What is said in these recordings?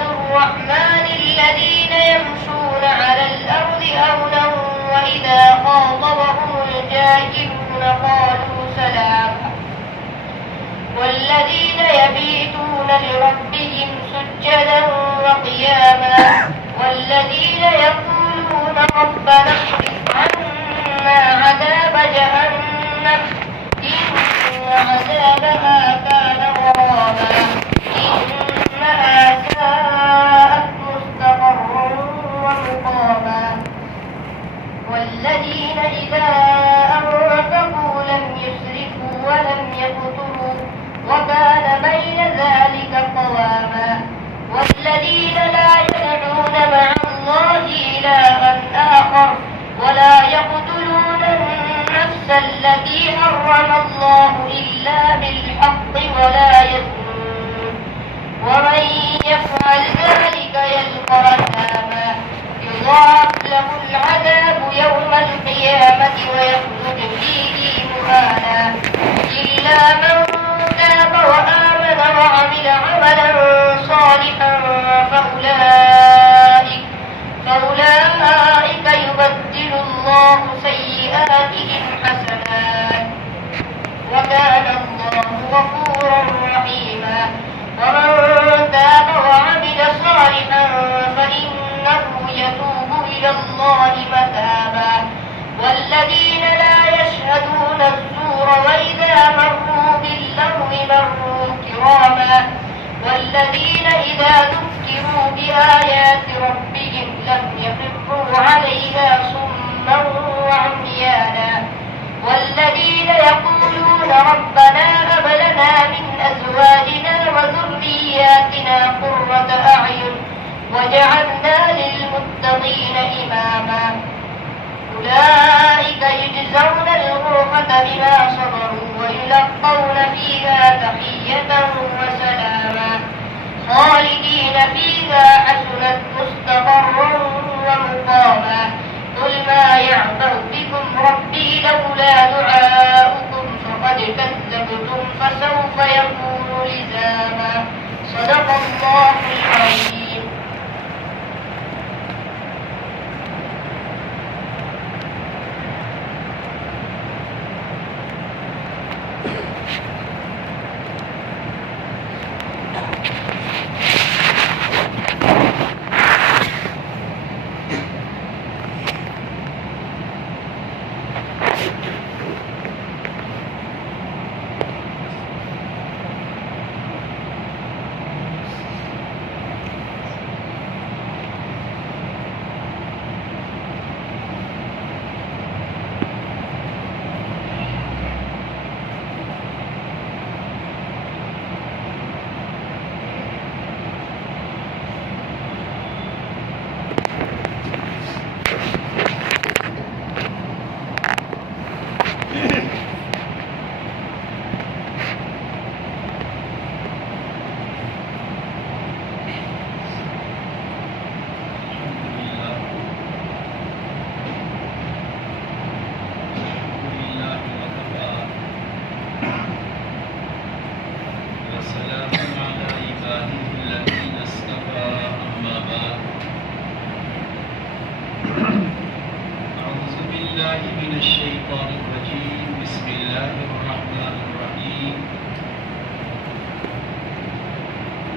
الرحمن الذين يمشون على الأرض هونا وإذا خاطبهم الجاهلون قالوا سلاما والذين يبيتون لربهم سجدا وقياما والذين يقولون ربنا اصرف عنا عذاب جهنم إن عذابها كان غراما إنها ساءت مستقرا ومقاما والذين إذا أنفقوا لم يسرفوا ولم يقتروا وكان بين ذلك قواما والذين لا يدعون مع الله إلها آخر ولا يقتلون النفس التي حرم الله إلا بالحق ولا يزنون ومن يفعل ذلك يلقى أثاما يضاعف له العذاب يوم القيامة ويخلد فيه مهانا إلا من تاب وآمن وعمل عملا صالحا فأولئك يبدل الله سيئاتهم حسنات وكان الله غفورا رحيما ومن تاب وعمل صالحا فإنه يتوب إلى الله متابا والذين لا يشهدون الزور وإذا مروا باللغو مروا كراما والذين إذا ذكروا بآيات ربهم لم يخروا عليها صما وعميانا والذين يقولون ربنا هب لنا من أزواجنا وذرياتنا قرة أعين وجعلنا للمتقين إماما أولئك يجزون الغرفة بما صبروا ويلقون فيها تحية وسلاما خالدين فيها حسنت مستقرا ومقاما قل ما يعبأ بكم ربي لولا دعاؤكم فقد كذبتم فسوف يكون لزاما صدق الله العظيم.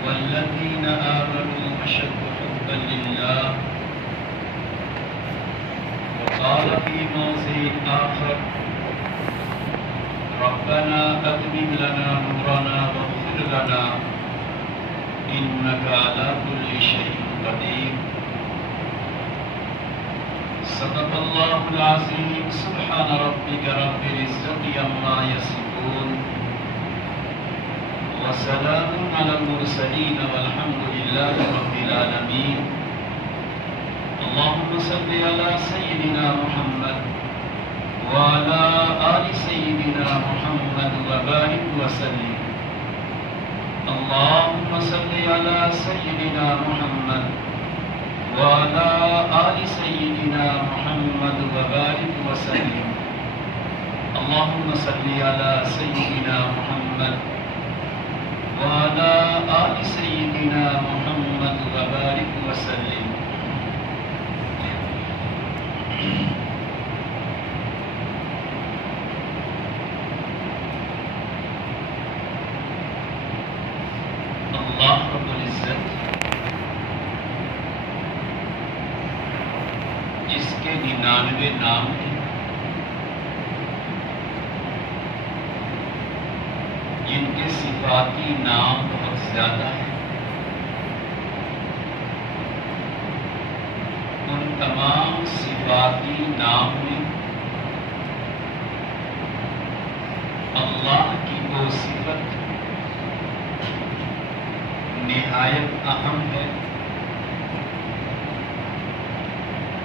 والذين آمنوا أشد حبا لله وقال في موضع آخر ربنا أتمم لنا نورنا واغفر لنا إنك على كل شيء قدير. صدق الله العظيم. سبحان ربك رب العزة عما يصفون وسلام على المرسلين والحمد لله رب العالمين. اللهم صل على سيدنا محمد وعلى آل سيدنا محمد وبارك وسلم. اللهم صل على سيدنا محمد وعلى آل سيدنا محمد وبارك وسلم. اللهم صل على سيدنا محمد وعلى آل سيدنا محمد 99 نام ہیں جن کے صفاتی نام بہت زیادہ ہیں. ان تمام صفاتی نام میں اللہ کی وہ صفت نہایت اہم ہے.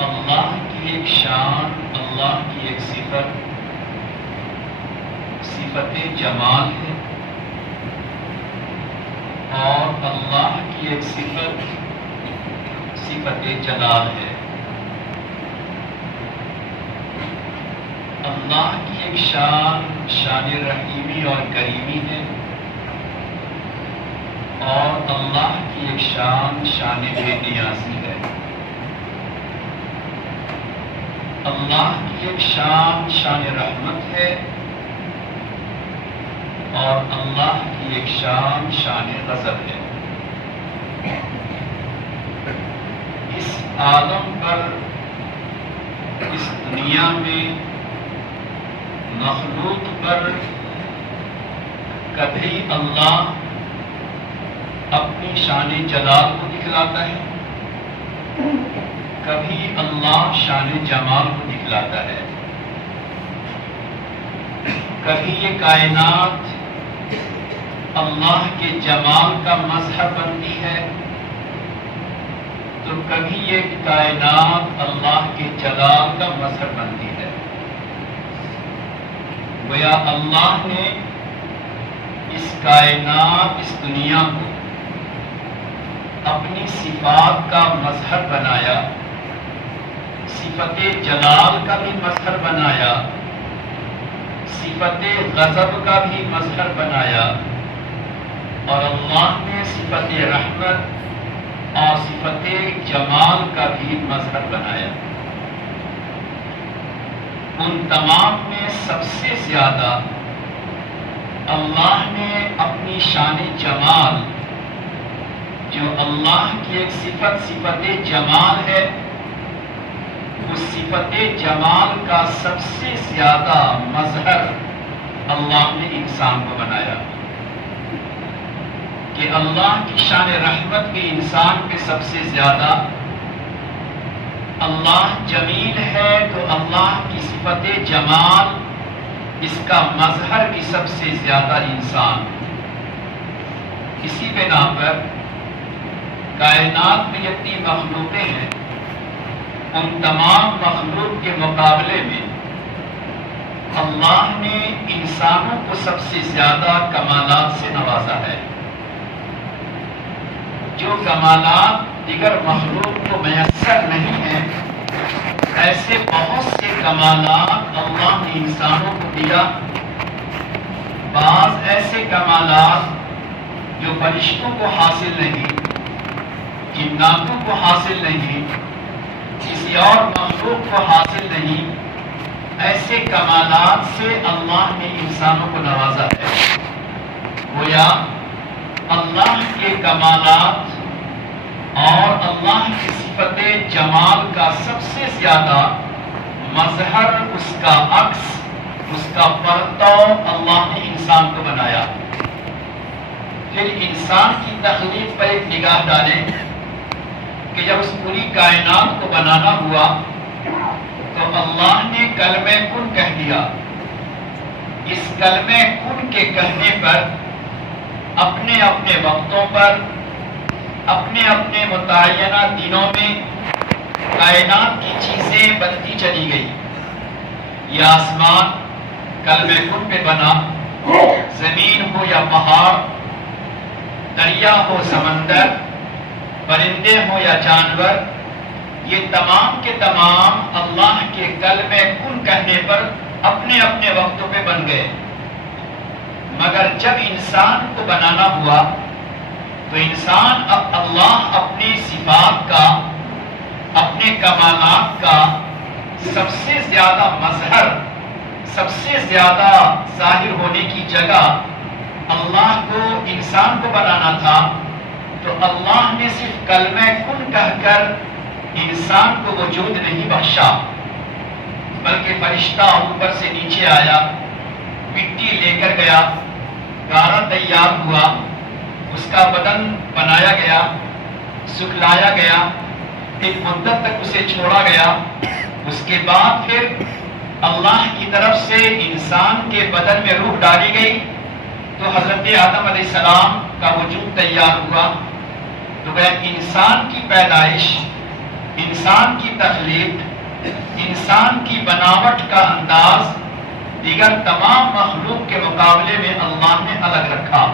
اللہ کی ایک شان، اللہ کی ایک صفت، صفت جمال ہے، اور اللہ کی ایک صفت، صفت جلال ہے. اللہ کی ایک شان، شان رحیمی اور کریمی ہے، اور اللہ کی ایک شان، شان بے نیازی ہے. اللہ کی ایک شان، شان رحمت ہے، اور اللہ کی ایک شان، شان غضب ہے. اس عالم پر، اس دنیا میں، مخلوق پر کبھی اللہ اپنی شان جلال کو دکھلاتا ہے، کبھی اللہ شان جمال کو دکھلاتا ہے. کبھی یہ کائنات اللہ کے جمال کا مظہر بنتی ہے، تو کبھی یہ کائنات اللہ کے جلال کا مظہر بنتی ہے. گویا اللہ نے اس کائنات، اس دنیا کو اپنی صفات کا مظہر بنایا، صفت جلال کا بھی مظہر بنایا، صفت غضب کا بھی مظہر بنایا، اور اللہ نے صفت رحمت اور صفت جمال کا بھی مظہر بنایا. ان تمام میں سب سے زیادہ اللہ نے اپنی شان جمال، جو اللہ کی ایک صفت، صفت جمال ہے، اس صفت جمال کا سب سے زیادہ مظہر اللہ نے انسان کو بنایا. کہ اللہ کی شان رحمت کے انسان پہ سب سے زیادہ، اللہ جمیل ہے تو اللہ کی صفت جمال، اس کا مظہر بھی سب سے زیادہ انسان. اسی بنا پر کائنات میں جتنی مخلوقیں ہیں، ان تمام مخلوق کے مقابلے میں اللہ نے انسانوں کو سب سے زیادہ کمالات سے نوازا ہے. جو کمالات دیگر مخلوق کو میسر نہیں ہیں، ایسے بہت سے کمالات اللہ نے انسانوں کو دیا. بعض ایسے کمالات جو فرشتوں کو حاصل نہیں، جناتوں کو حاصل نہیں، کسی اور مخلوق کو حاصل نہیں، ایسے کمالات سے اللہ نے انسانوں کو نوازا ہے. گویا اللہ کے کمالات اور اللہ کی صفت جمال کا سب سے زیادہ مظہر، اس کا عکس، اس کا پرتو اللہ نے انسان کو بنایا. پھر انسان کی تخلیق پر ایک نگاہ ڈالیں کہ جب اس پوری کائنات کو بنانا ہوا تو اللہ نے کلمہ کن کہہ دیا. اس کلمہ کن کے کہنے پر اپنے اپنے وقتوں پر، اپنے اپنے متعینہ دنوں میں کائنات کی چیزیں بنتی چلی گئی. یہ آسمان کلمہ کن پہ بنا، زمین ہو یا پہاڑ، دریا ہو سمندر، پرندے ہو یا جانور، یہ تمام کے تمام اللہ کے کلمہ کن کہنے پر اپنے اپنے وقتوں پہ بن گئے. مگر جب انسان کو بنانا ہوا تو انسان اب اللہ اپنی صفات کا، اپنے کمالات کا سب سے زیادہ مظہر، سب سے زیادہ ظاہر ہونے کی جگہ اللہ کو، انسان کو بنانا تھا. تو اللہ نے صرف کلمہ کن کہہ کر انسان کو وجود نہیں بخشا، بلکہ فرشتہ اوپر سے نیچے آیا، مٹی لے کر گیا، گارا تیار ہوا، اس کا بدن بنایا گیا، سکھلایا گیا، ایک مدت تک اسے چھوڑا گیا۔ اس کے بعد پھر اللہ کی طرف سے انسان کے بدن میں روح ڈالی گئی تو حضرت آدم علیہ السلام کا وجود تیار ہوا۔ تو گویا انسان کی پیدائش، انسان کی تخلیق، انسان کی بناوٹ کا انداز دیگر تمام مخلوق کے مقابلے میں اللہ نے الگ رکھا۔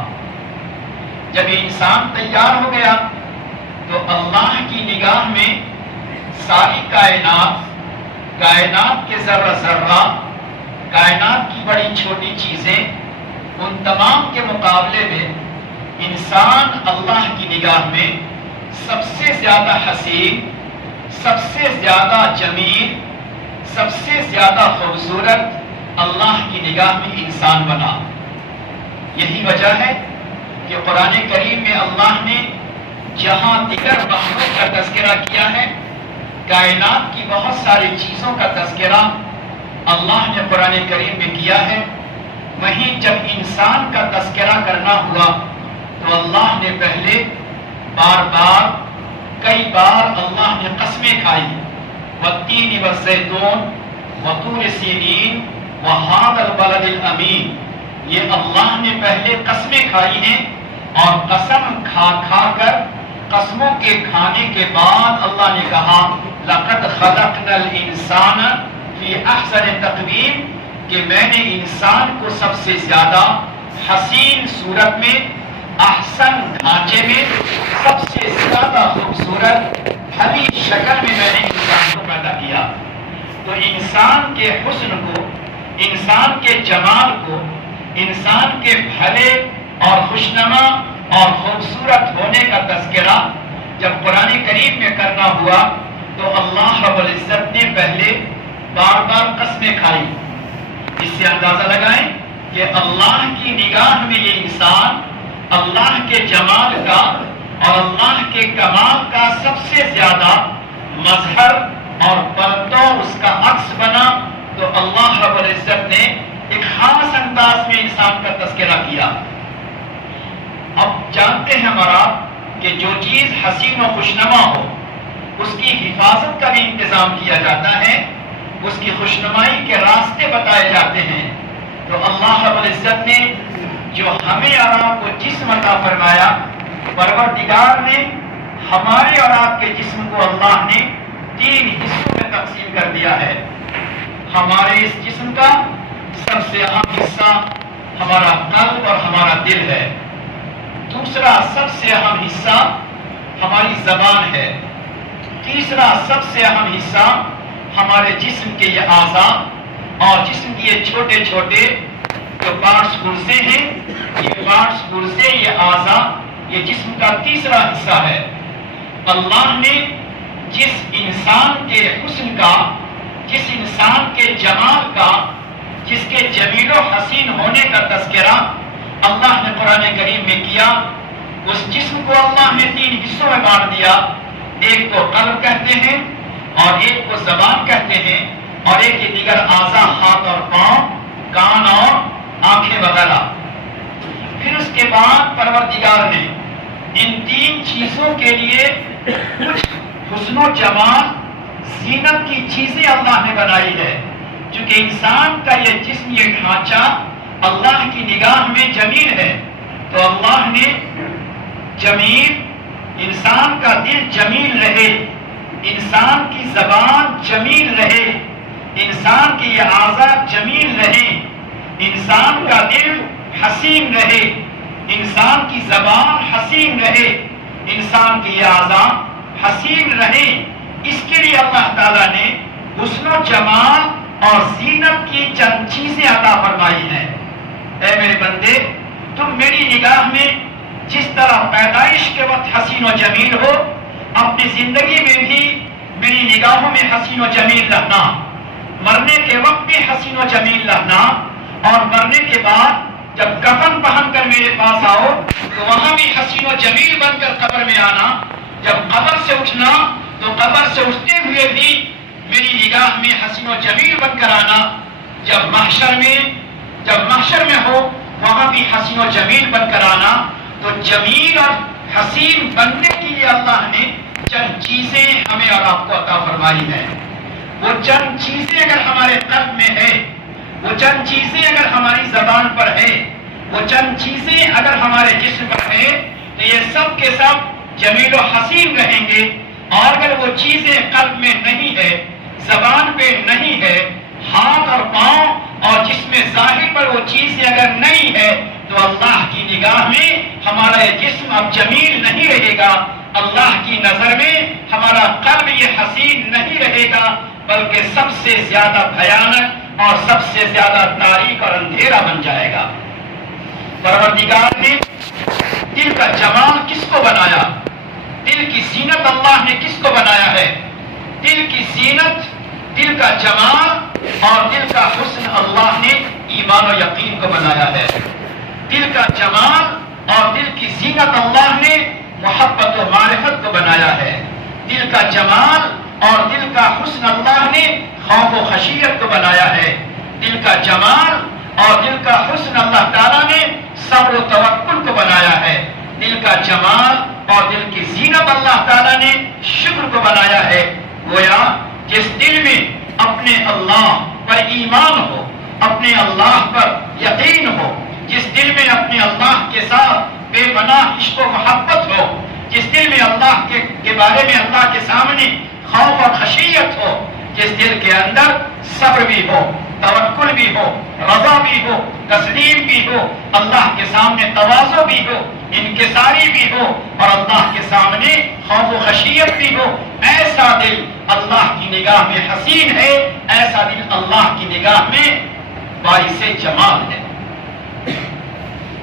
جب انسان تیار ہو گیا تو اللہ کی نگاہ میں ساری کائنات کے ذرہ ذرہ، کائنات کی بڑی چھوٹی چیزیں، ان تمام کے مقابلے میں انسان اللہ کی نگاہ میں سب سے زیادہ حسین، سب سے زیادہ جمیل، سب سے زیادہ خوبصورت اللہ کی نگاہ میں انسان بنا۔ یہی وجہ ہے کہ قرآن کریم میں اللہ نے جہاں دیگر مخلوق کا تذکرہ کیا ہے، کائنات کی بہت ساری چیزوں کا تذکرہ اللہ نے قرآن کریم میں کیا ہے، وہیں جب انسان کا تذکرہ کرنا ہوا تو اللہ نے پہلے کئی بار اللہ نے قسمیں کھائی، والتین والزیتون وطور سینین وہذا البلد الامین۔ یہ اللہ نے پہلے قسمیں کھائی ہیں، اور قسم کھا کر، قسموں کے کھانے کے بعد اللہ نے کہا لقد خلقنا الانسان فی احسن تقویم، کہ میں نے انسان کو سب سے زیادہ حسین صورت میں، احسن ڈھانچے میں، سب سے زیادہ خوبصورت حبیب شکل میں نے انسان کو پیدا کیا۔ تو انسان کے حسن کو، انسان کے جمال کو، انسان کے بھلے اور خوشنما اور خوبصورت ہونے کا تذکرہ جب قرآن کریم میں کرنا ہوا تو اللہ رب العزت نے پہلے بار قسمیں کھائی۔ اس سے اندازہ لگائیں کہ اللہ کی نگاہ میں یہ انسان اللہ کے جمال کا اور اللہ کے کمال کا سب سے زیادہ مظہر اور پرتو اس کا عکس بنا، تو اللہ رب العزت نے ایک خاص انداز میں انسان کا تذکرہ کیا۔ اب جانتے ہیں ہمارا کہ جو چیز حسین و خوشنما ہو اس کی حفاظت کا بھی انتظام کیا جاتا ہے، اس کی خوشنمائی کے راستے بتائے جاتے ہیں۔ تو اللہ رب العزت نے جو ہمیں اور آپ کو جسم عطا فرمایا، پروردگار نے ہمارے اور آپ کے جسم کو اللہ نے 3 حصوں میں تقسیم کر دیا ہے۔ ہمارے اس جسم کا سب سے اہم حصہ ہمارا قلب اور ہمارا دل ہے۔ دوسرا سب سے اہم حصہ ہماری زبان ہے۔ تیسرا سب سے اہم حصہ ہمارے جسم کے یہ اعضاء اور جسم کے یہ چھوٹے چھوٹے جو پارٹس پرزے ہیں، یہ پارٹس پرزے، یہ اعضاء، یہ جسم کا تیسرا حصہ ہے۔ اللہ نے جس انسان کے حسن کا، جس انسان کے جمال کا، جس کے جمیل و حسین ہونے کا تذکرہ اللہ نے قرآن کریم میں کیا، اس جسم کو اللہ نے 3 حصوں میں بانٹ دیا۔ ایک کو قلب کہتے ہیں، اور ایک کو زبان کہتے ہیں، اور ایک کے دیگر اعضاء، ہاتھ اور پاؤں، کان اور آنکھیں وغیرہ۔ پھر اس کے بعد پروردگار نے ان 3 چیزوں کے لیے کچھ حسن و جمال، زینت کی چیزیں اللہ نے بنائی ہے۔ چونکہ انسان کا یہ جسم، یہ ڈھانچہ اللہ کی نگاہ میں جمیل ہے، تو اللہ نے جمیل، انسان کا دل جمیل رہے، انسان کی زبان جمیل رہے، انسان کے یہ اعضاء جمیل رہے، انسان کا دل حسین رہے، انسان کی زبان حسین رہے، انسان کے یہ اعضاء حسین رہے۔ اس کے لیے اللہ تعالیٰ نے حسن و جمال اور زینت کی چند چیزیں عطا فرمائی ہیں۔ اے میرے بندے، تم میری نگاہ میں جس طرح پیدائش کے وقت حسین و جمیل ہو، اپنی زندگی میں بھی میری نگاہوں میں حسین و جمیل رہنا، مرنے کے وقت بھی حسین و جمیل رہنا، اور مرنے کے بعد جب کفن پہن کر میرے پاس آؤ تو وہاں بھی حسین و جمیل بن کر قبر میں آنا، جب قبر سے اٹھنا تو قبر سے اٹھتے ہوئے بھی میری نگاہ میں حسین و جمیل بن کر آنا، جب محشر میں ہو وہاں بھی حسین و جمیل بن کر آنا۔ تو جمیل اور حسین بننے کے لیے اللہ نے چند چیزیں ہمیں اور آپ کو عطا فرمائی ہیں۔ وہ چند چیزیں اگر ہمارے قلب میں ہے، وہ چند چیزیں اگر ہماری زبان پر ہے، وہ چند چیزیں اگر ہمارے جسم پر ہے، تو یہ سب کے سب جمیل و حسین رہیں گے۔ اور اگر وہ چیزیں قلب میں نہیں ہے، زبان پہ نہیں ہے، ہاتھ اور پاؤں اور جسم ظاہر پر وہ چیزیں اگر نہیں ہے، تو اللہ کی نگاہ میں ہمارا یہ جسم اب جمیل نہیں رہے گا، اللہ کی نظر میں ہمارا قلب یہ حسین نہیں رہے گا، بلکہ سب سے زیادہ بھیانک اور سب سے زیادہ تاریک اور اندھیرا بن جائے گا۔ پروردگار نے دل کا جمال کس کو بنایا؟ دل کی زینت اللہ نے کس کو بنایا ہے؟ دل کی زینت، دل کا جمال اور دل کا حسن اللہ نے ایمان و یقین کو بنایا ہے۔ دل کا جمال اور دل کی زینت اللہ نے محبت و معرفت کو بنایا ہے۔ دل کا جمال اور دل کا حسن اللہ نے خوف و خشیت کو بنایا ہے۔ دل کا جمال اور دل کا حسن اللہ تعالیٰ نے صبر و توکل کو بنایا ہے۔ دل کا جمال اور دل کی زینت اللہ تعالیٰ نے شکر کو بنایا ہے۔ گویا جس دل میں اپنے اللہ پر ایمان ہو، اپنے اللہ پر یقین ہو، جس دل میں اپنے اللہ کے ساتھ بے پناہ عشق و محبت ہو، جس دل میں اللہ کے بارے میں اللہ کے سامنے خوف اور خشیت ہو، جس دل کے اندر صبر بھی ہو، توکل بھی ہو، رضا بھی ہو، تسلیم بھی ہو، اللہ کے سامنے تواضع بھی ہو، انکساری بھی ہو اور اللہ کے سامنے خوف و خشیت بھی ہو، ایسا دل اللہ کی نگاہ میں حسین ہے، ایسا دل اللہ کی نگاہ میں باعث جمال ہے۔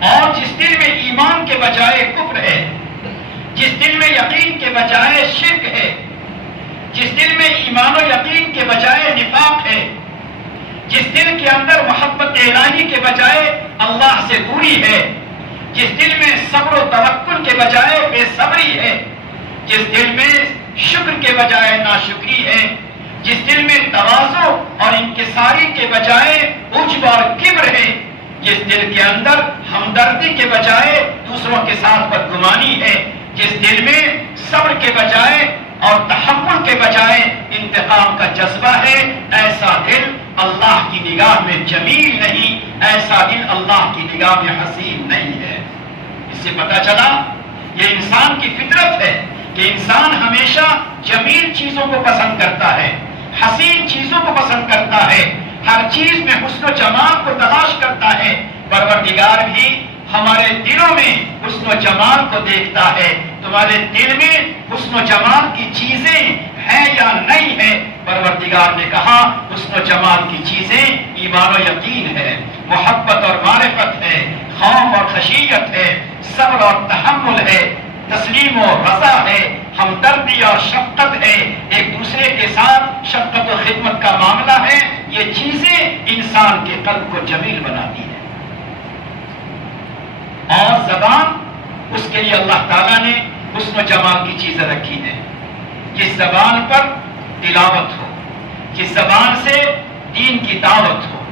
اور جس دل میں ایمان کے بجائے کفر ہے، جس دل میں یقین کے بجائے شرک ہے، جس دل میں ایمان و یقین کے بجائے نفاق ہے، جس دل کے اندر محبت الہی کے بجائے اللہ سے دوری ہے، جس دل میں صبر و توکل کے بجائے بے صبری ہے، جس دل میں شکر کے بجائے ناشکری ہے، جس دل میں تواضع اور انکساری کے بجائے عجب اور کبر ہے، جس دل کے اندر ہمدردی کے بجائے دوسروں کے ساتھ بدگمانی ہے، جس دل میں صبر کے بجائے اور تحمل کے بجائے انتقام کا جذبہ ہے، ایسا دل اللہ کی نگاہ میں جمیل نہیں، ایسا دل اللہ کی نگاہ میں حسین نہیں ہے۔ اس سے پتہ چلا یہ انسان کی فطرت ہے کہ انسان ہمیشہ جمیل چیزوں کو پسند کرتا ہے، حسین چیزوں کو پسند کرتا ہے، ہر چیز میں حسن و جمال کو تلاش کرتا ہے۔ پروردگار بھی ہمارے دلوں میں حسن و جمال کو دیکھتا ہے۔ تمہارے دل میں حسن و جمال کی چیزیں ہیں یا نہیں ہیں؟ پروردگار نے کہا حسن و جمال کی چیزیں ایمان و یقین ہے، محبت اور معرفت ہے، خوف اور خشیت ہے، صبر اور تحمل ہے، تسلیم و رضا ہے، ہمدردی اور شفقت ہے، ایک دوسرے کے ساتھ شفقت و خدمت کا معاملہ ہے۔ یہ چیزیں انسان کے قلب کو جمیل بناتی ہیں۔ اور زبان، اس کے لیے اللہ تعالیٰ نے حسن و جمال کی چیزیں رکھی ہیں۔ جس زبان پر تلاوت ہو، جس زبان سے دین کی دعوت ہو،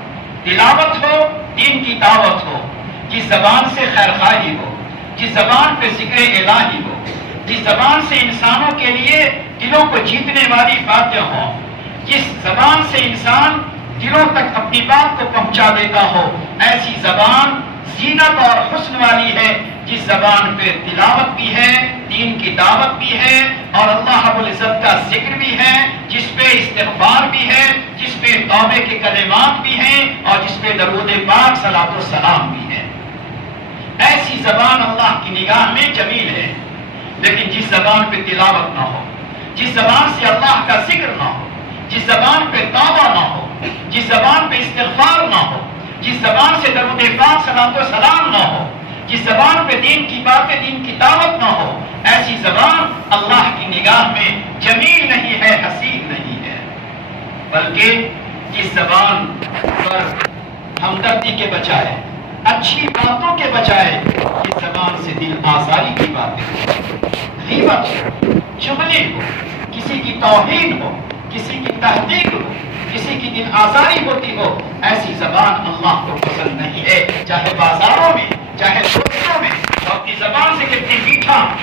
تلاوت ہو، دین کی دعوت ہو، جس زبان سے خیرخواہی ہو، جس زبان پہ ذکر الہی ہو، جس زبان سے انسانوں کے لیے دلوں کو جیتنے والی باتیں ہوں، جس زبان سے انسان دلوں تک اپنی بات کو پہنچا دیتا ہو، ایسی زبان زینت اور حسن والی ہے۔ جس زبان پہ تلاوت بھی ہے، دین کی دعوت بھی ہے اور اللہ رب العزت کا ذکر بھی ہے، جس پہ استغفار بھی ہے، جس پہ توبے کے کلمات بھی ہیں اور جس پہ درود پاک صلاۃ و سلام بھی ہے، ایسی زبان اللہ کی نگاہ میں جمیل ہے۔ لیکن جس زبان پہ تلاوت نہ ہو، جس زبان سے اللہ کا ذکر نہ ہو، جس زبان پہ توبہ نہ ہو، جس زبان پہ استغفار نہ ہو، جس زبان سے درود پاک صلاۃ و سلام نہ ہو، جس زبان پہ دین کی باتیں، دین کی دعوت نہ ہو، ایسی زبان اللہ کی نگاہ میں جمیل نہیں ہے، حسین نہیں ہے۔ بلکہ جس زبان پر ہمدردی کے بجائے، اچھی باتوں کے بجائے، جس زبان سے دل آزاری کی باتیں ہو، غیبت ہو، چغلی ہو، کسی کی توہین ہو، کسی کی تحقیق ہو، کسی کی دل آزاری ہوتی ہو، ایسی زبان اللہ کو پسند نہیں ہے، چاہے بازاروں میں، چاہے دوستوں میں، اپنی زبان سے کتنی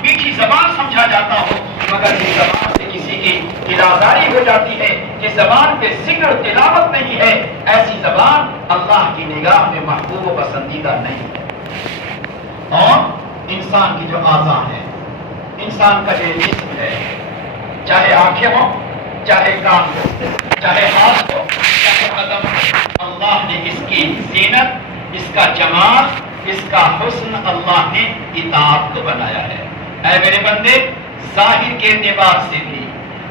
میٹھی زبان سمجھا جاتا ہو، مگر اس زبان سے کسی کی دل آزاری ہو جاتی ہے، جس زبان پہ ذکر تلاوت نہیں ہے، ایسی زبان اللہ کی نگاہ میں محبوب و پسندیدہ نہیں ہے۔ اور انسان کی جو اعضاء ہے، انسان کا جو جسم ہے، چاہے آنکھیں ہوں، چاہے کان ہو، چاہے ہاتھ ہو، چاہے قدم ہو، اللہ نے اس کی زینت، اس کا جمال، اس کا حسن اللہ نے اطاعت کو بنایا ہے۔ اے میرے بندے، ظاہر کے اعتبار سے بھی،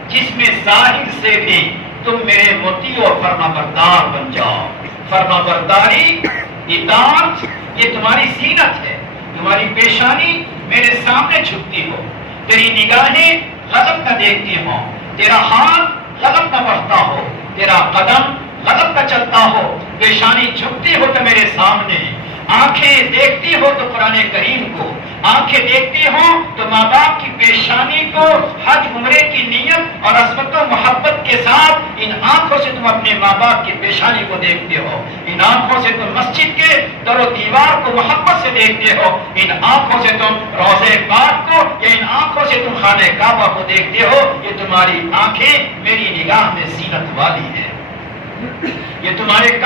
جس میں ظاہر سے بھی تم میرے مطیع اور فرما بردار بن جاؤ۔ فرما برداری، اطاعت، یہ تمہاری زینت ہے۔ تمہاری پیشانی میرے سامنے جھکتی ہو، تیری نگاہیں غلط نہ دیکھتی ہوں، تیرا ہاتھ غلط نہ بڑھتا ہو، تیرا قدم غلط نہ چلتا ہو، پیشانی جھکتی ہو تو میرے سامنے، آنکھیں دیکھتی ہو تو قرآن کریم کو، آنکھیں دیکھتی ہو تو ماں باپ کی پیشانی کو حج عمرے کی نیت اور عظمت و محبت کے ساتھ ان آنکھوں سے تم اپنے ماں باپ کی پیشانی کو دیکھتے ہو، ان آنکھوں سے تم مسجد کے در و دیوار کو محبت سے دیکھتے ہو، ان آنکھوں سے تم روضے پاک کو یا ان آنکھوں سے تم خانہ کعبہ کو دیکھتے ہو۔ یہ تمہاری آنکھیں میری نگاہ میں زینت والی ہیں، یہ تمہارے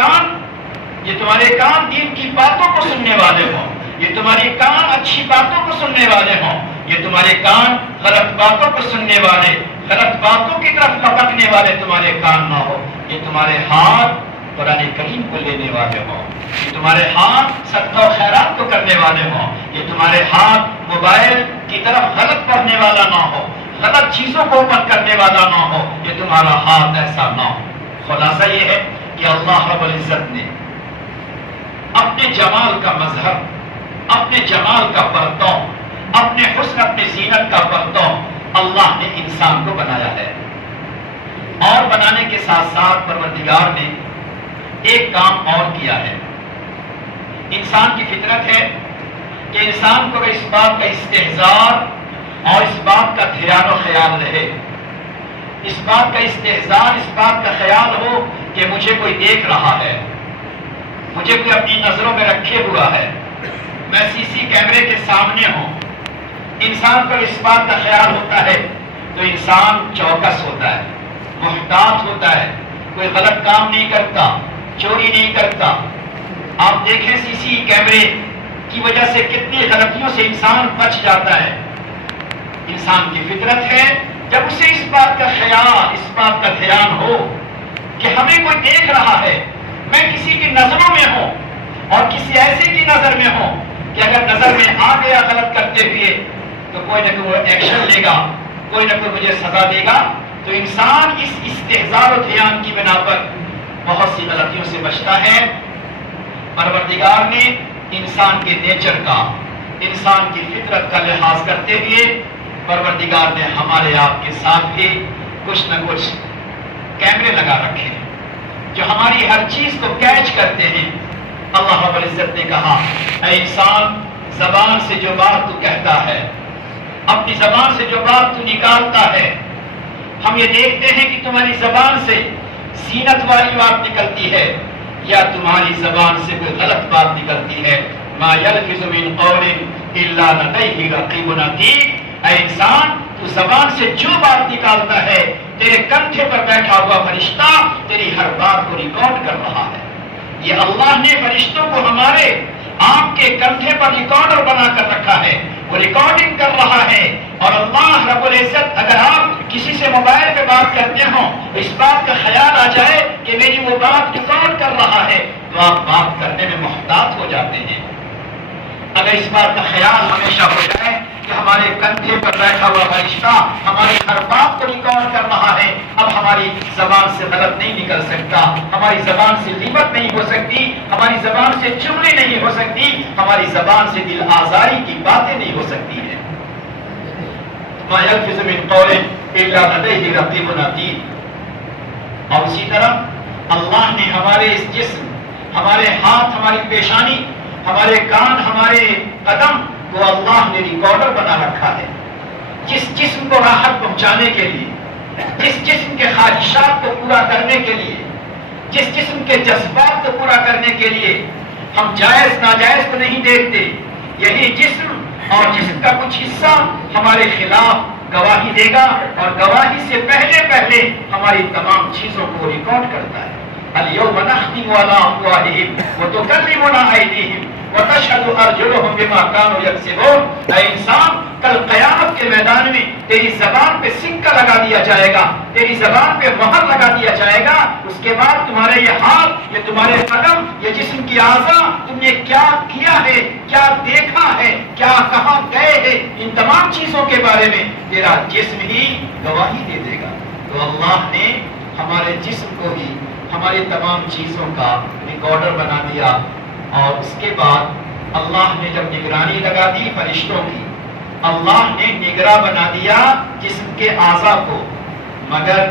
کان دین کی باتوں کو سننے والے ہوں، یہ تمہارے کان اچھی باتوں کو سننے والے ہوں، یہ تمہارے کان غلط باتوں کو سننے والے، غلط باتوں کی طرف لپکنے والے تمہارے کان نہ ہو، یہ تمہارے ہاتھ قرآن کریم کو لینے والے ہوں، یہ تمہارے ہاتھ صدقہ و خیرات کو کرنے والے ہوں، یہ تمہارے ہاتھ موبائل کی طرف غلط پڑھنے والا نہ ہو، غلط چیزوں کو اوپن کرنے والا نہ ہو، یہ تمہارا ہاتھ ایسا نہ ہو۔ خلاصہ یہ ہے کہ اللہ رب العزت نے اپنے جمال کا مظہر، اپنے جمال کا پرتو، اپنے حسن، اپنے زینت کا پرتو اللہ نے انسان کو بنایا ہے، اور بنانے کے ساتھ ساتھ پروردگار نے ایک کام اور کیا ہے۔ انسان کی فطرت ہے کہ انسان کو اس بات کا استحضار اور اس بات کا دھیان و خیال رہے، اس بات کا استحضار، اس بات کا خیال ہو کہ مجھے کوئی دیکھ رہا ہے، مجھے کوئی اپنی نظروں میں رکھے ہوا ہے، میں سی سی کیمرے کے سامنے ہوں۔ انسان کو اس بات کا خیال ہوتا ہے تو انسان چوکس ہوتا ہے، محتاط ہوتا ہے، کوئی غلط کام نہیں کرتا، چوری نہیں کرتا۔ آپ دیکھیں سی سی کیمرے کی وجہ سے کتنی غلطیوں سے انسان بچ جاتا ہے۔ انسان کی فطرت ہے جب اسے اس بات کا خیال، اس بات کا دھیان ہو کہ ہمیں کوئی دیکھ رہا ہے، میں کسی کی نظروں میں ہوں اور کسی ایسے کی نظر میں ہوں کہ اگر نظر میں آ گیا غلط کرتے ہوئے تو کوئی نہ کوئی ایکشن لے گا، کوئی نہ کوئی مجھے سزا دے گا، تو انسان اس استحضار و دھیان کی بنا پر بہت سی غلطیوں سے بچتا ہے۔ پروردگار نے انسان کے نیچر کا، انسان کی فطرت کا لحاظ کرتے ہوئے پروردگار نے ہمارے آپ کے ساتھ بھی کچھ نہ کچھ کیمرے لگا رکھے ہیں جو ہماری ہر چیز کو کیچ کرتے ہیں۔ اللہ رب العزت نے کہا، اے انسان، زبان سے جو بات تو کہتا ہے، اپنی زبان سے جو بات تو نکالتا ہے، ہم یہ دیکھتے ہیں کہ تمہاری زبان سے زینت والی بات نکلتی ہے یا تمہاری زبان سے کوئی غلط بات نکلتی ہے۔ ما یلفظ من قول الا لدیہ رقیب عتید۔ اے انسان، تو زبان سے جو بات نکالتا ہے، تیرے کندھے پر بیٹھا ہوا فرشتہ تیری ہر بات کو ریکارڈ کر رہا ہے۔ یہ اللہ نے فرشتوں کو ہمارے آپ کے کندھے پر ریکارڈر بنا کر رکھا ہے، وہ ریکارڈنگ کر رہا ہے۔ اور اللہ رب العزت، اگر آپ کسی سے موبائل پہ بات کرتے ہوں، اس بات کا خیال آ جائے کہ میری وہ بات ریکارڈ کر رہا ہے، تو آپ بات کرنے میں محتاط ہو جاتے ہیں۔ اگر اس بات کا خیال ہمیشہ ہو جائے کہ ہمارے کندھے پر بیٹھا ہوا فرشتہ ہماری ہر بات کو ریکارڈ کر رہا ہے، اب ہماری زبان سے غلط نہیں نکل سکتا، ہماری زبان سے غیبت نہیں ہو سکتی، ہماری زبان سے چغلی نہیں ہو سکتی، ہماری زبان سے دل آزاری کی باتیں نہیں ہو سکتی ہیں۔ ما یلفظ من قول الا لدیہ رقیب عتید۔ اور اسی طرح اللہ نے ہمارے اس جسم، ہمارے ہاتھ، ہماری پیشانی، ہمارے کان، ہمارے قدم کو اللہ نے ریکارڈر بنا رکھا ہے۔ جس جسم کو راحت پہنچانے کے لیے، جس جسم کے خواہشات کو پورا کرنے کے لیے، جس جسم کے جذبات کو پورا کرنے کے لیے ہم جائز ناجائز کو نہیں دیکھتے، یہی جسم اور جسم کا کچھ حصہ ہمارے خلاف گواہی دے گا، اور گواہی سے پہلے پہلے ہماری تمام چیزوں کو ریکارڈ کرتا ہے۔ اليوم نختم على افواههم وتكلمنا ايديهم وتشهد ارجلهم بما كانوا يكسبون۔ اے انسان، کل قیامت کے میدان میں تیری زبان پہ سکہ لگا دیا جائے گا، تیری زبان پہ مہر لگا دیا جائے گا، اس کے بعد تمہارے یہ ہاتھ، یہ تمہارے قدم، یہ جسم کی اعضاء، تم نے کیا کیا ہے، کیا دیکھا ہے، کیا کہاں گئے ہیں، ان تمام چیزوں کے بارے میں تیرا جسم ہی گواہی دے دے گا۔ تو اللہ نے ہمارے جسم کو بھی ہماری تمام چیزوں کا ریکارڈر بنا دیا، اور اس کے بعد اللہ نے جب نگرانی لگا دی فرشتوں کی، اللہ نے نگراں بنا دیا جسم کے اعضاء کو، مگر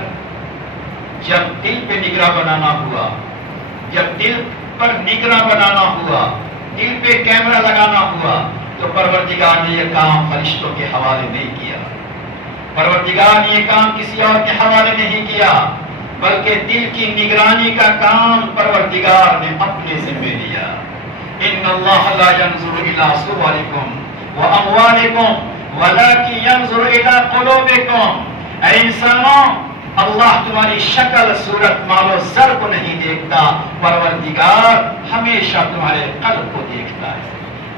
جب دل پہ نگراں بنانا ہوا، جب دل پر نگراں بنانا ہوا، دل پہ کیمرہ لگانا ہوا، تو پروردگار نے یہ کام فرشتوں کے حوالے نہیں کیا، پروردگار نے یہ کام کسی اور کے حوالے نہیں کیا، بلکہ دل کی نگرانی کا کام پروردگار نے اپنے ذمہ لیا۔ ان اللہ لا ينظر الى صورکم واموالکم ولکن ينظر الى قلوبکم۔ اے انسانوں، اللہ تمہاری شکل صورت مال و زر کو نہیں دیکھتا، پروردگار ہمیشہ تمہارے قلب کو دیکھتا ہے۔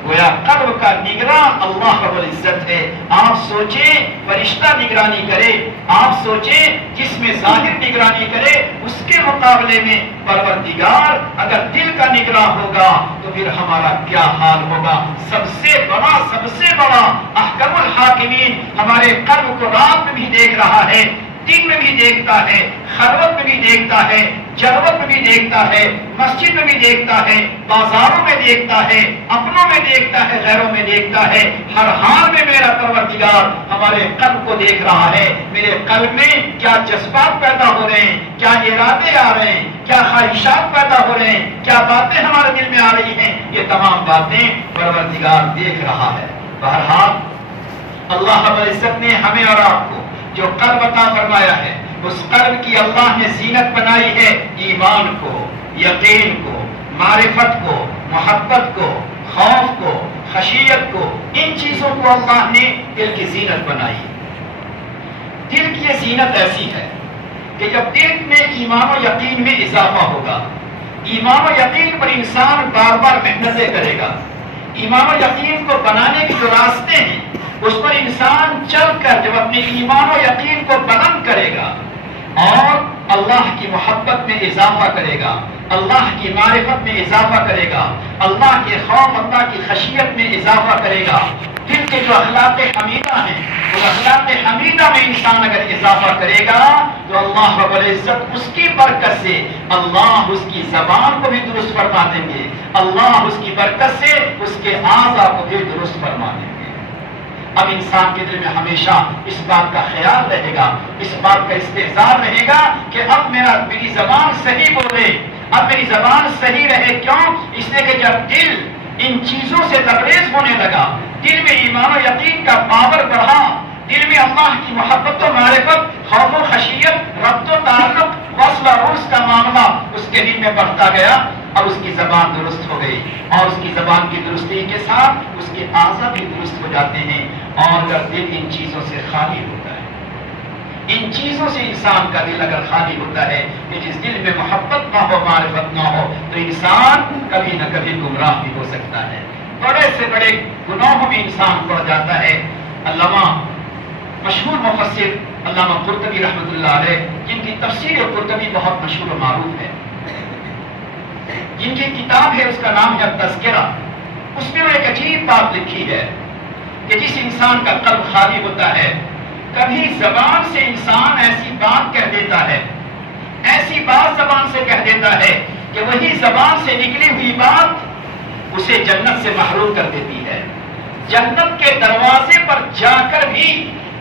گویا قلب کا نگراں اللہ رب العزت ہے۔ آپ سوچیں فرشتہ نگرانی کرے، آپ سوچیں جس میں ظاہر نگرانی کرے، اس کے مقابلے میں پروردگار اگر دل کا نگراں ہوگا تو پھر ہمارا کیا حال ہوگا۔ سب سے بڑا احکم الحاکمین ہمارے قلب کو رات میں بھی دیکھ رہا ہے، دن میں بھی دیکھتا ہے، خلوت میں بھی دیکھتا ہے، جلوت میں بھی دیکھتا ہے، مسجد میں بھی دیکھتا ہے، بازاروں میں دیکھتا ہے، اپنوں میں دیکھتا ہے، غیروں میں دیکھتا ہے۔ ہر حال میں میرا پروردگار ہمارے قلب کو دیکھ رہا ہے، میرے قلب میں کیا جذبات پیدا ہو رہے ہیں، کیا ارادے آ رہے ہیں، کیا خواہشات پیدا ہو رہے ہیں، کیا باتیں ہمارے دل میں آ رہی ہیں، یہ تمام باتیں پروردگار دیکھ رہا ہے۔ بہرحال اللہ رب العزت نے ہمیں اور آپ کو جو قلب عطا فرمایا ہے، اس قلب کی اللہ نے زینت بنائی ہے ایمان کو، یقین کو، معرفت کو، محبت کو، خوف کو، خشیت کو، ان چیزوں کو اللہ نے دل کی زینت بنائی۔ دل کی یہ زینت ایسی ہے کہ جب دل میں ایمان و یقین میں اضافہ ہوگا، ایمان و یقین پر انسان بار بار محنتیں کرے گا، ایمان و یقین کو بنانے کے جو راستے ہیں اس پر انسان چل کر جب اپنے ایمان و یقین کو بلند کرے گا اور اللہ کی محبت میں اضافہ کرے گا، اللہ کی معرفت میں اضافہ کرے گا، اللہ کے خوف، اللہ کی خشیت میں اضافہ کرے گا، دل کے جو اخلاق حمیدہ ہیں اس اخلاق حمیدہ میں انسان اگر اضافہ کرے گا تو اللہ رب العزت اس کی برکت سے اللہ اس کی زبان کو بھی درست فرما دیں گے، اللہ اس کی برکت سے اس کے اعضاء کو بھی درست فرما دیں گے۔ اب انسان کے دل میں ہمیشہ اس بات کا خیال رہے گا، اس بات کا استحضار رہے گا کہ اب میری زبان صحیح بولے، اب میری زبان صحیح رہے۔ کیوں؟ اس لیے کہ جب دل ان چیزوں سے لبریز ہونے لگا، دل میں ایمان و یقین کا پاور بڑھا، دل میں اللہ کی محبت و معرفت، خوف و خشیت، ربط و تعلق، وصل و عرض کا معاملہ اس کے دل میں بڑھتا گیا، اب اس کی زبان درست ہو گئی، اور اس کی زبان کی درستی کے ساتھ اس کے اعضاء بھی درست ہو جاتے ہیں۔ اور اگر دل ان چیزوں سے خالی ہوتا ہے، ان چیزوں سے انسان کا دل اگر خالی ہوتا ہے کہ جس دل میں محبت نہ ہو، معرفت نہ ہو، تو انسان کبھی نہ کبھی گمراہ بھی ہو سکتا ہے، بڑے سے بڑے گناہوں میں انسان پڑ جاتا ہے۔ علامہ مشہور مفسر علامہ قرطبی رحمۃ اللہ علیہ، جن کی تفسیر قرطبی بہت مشہور و معروف ہے، جن کی کتاب ہے اس کا نام ہے تذکرہ، اس میں وہ ایک عجیب بات لکھی ہے کہ جس انسان کا قلب خالی ہوتا ہے، کبھی زبان سے انسان ایسی بات کہہ دیتا ہے، ایسی بات زبان سے کہہ دیتا ہے کہ وہی زبان سے نکلی ہوئی بات اسے جنت سے محروم کر دیتی ہے، جنت کے دروازے پر جا کر بھی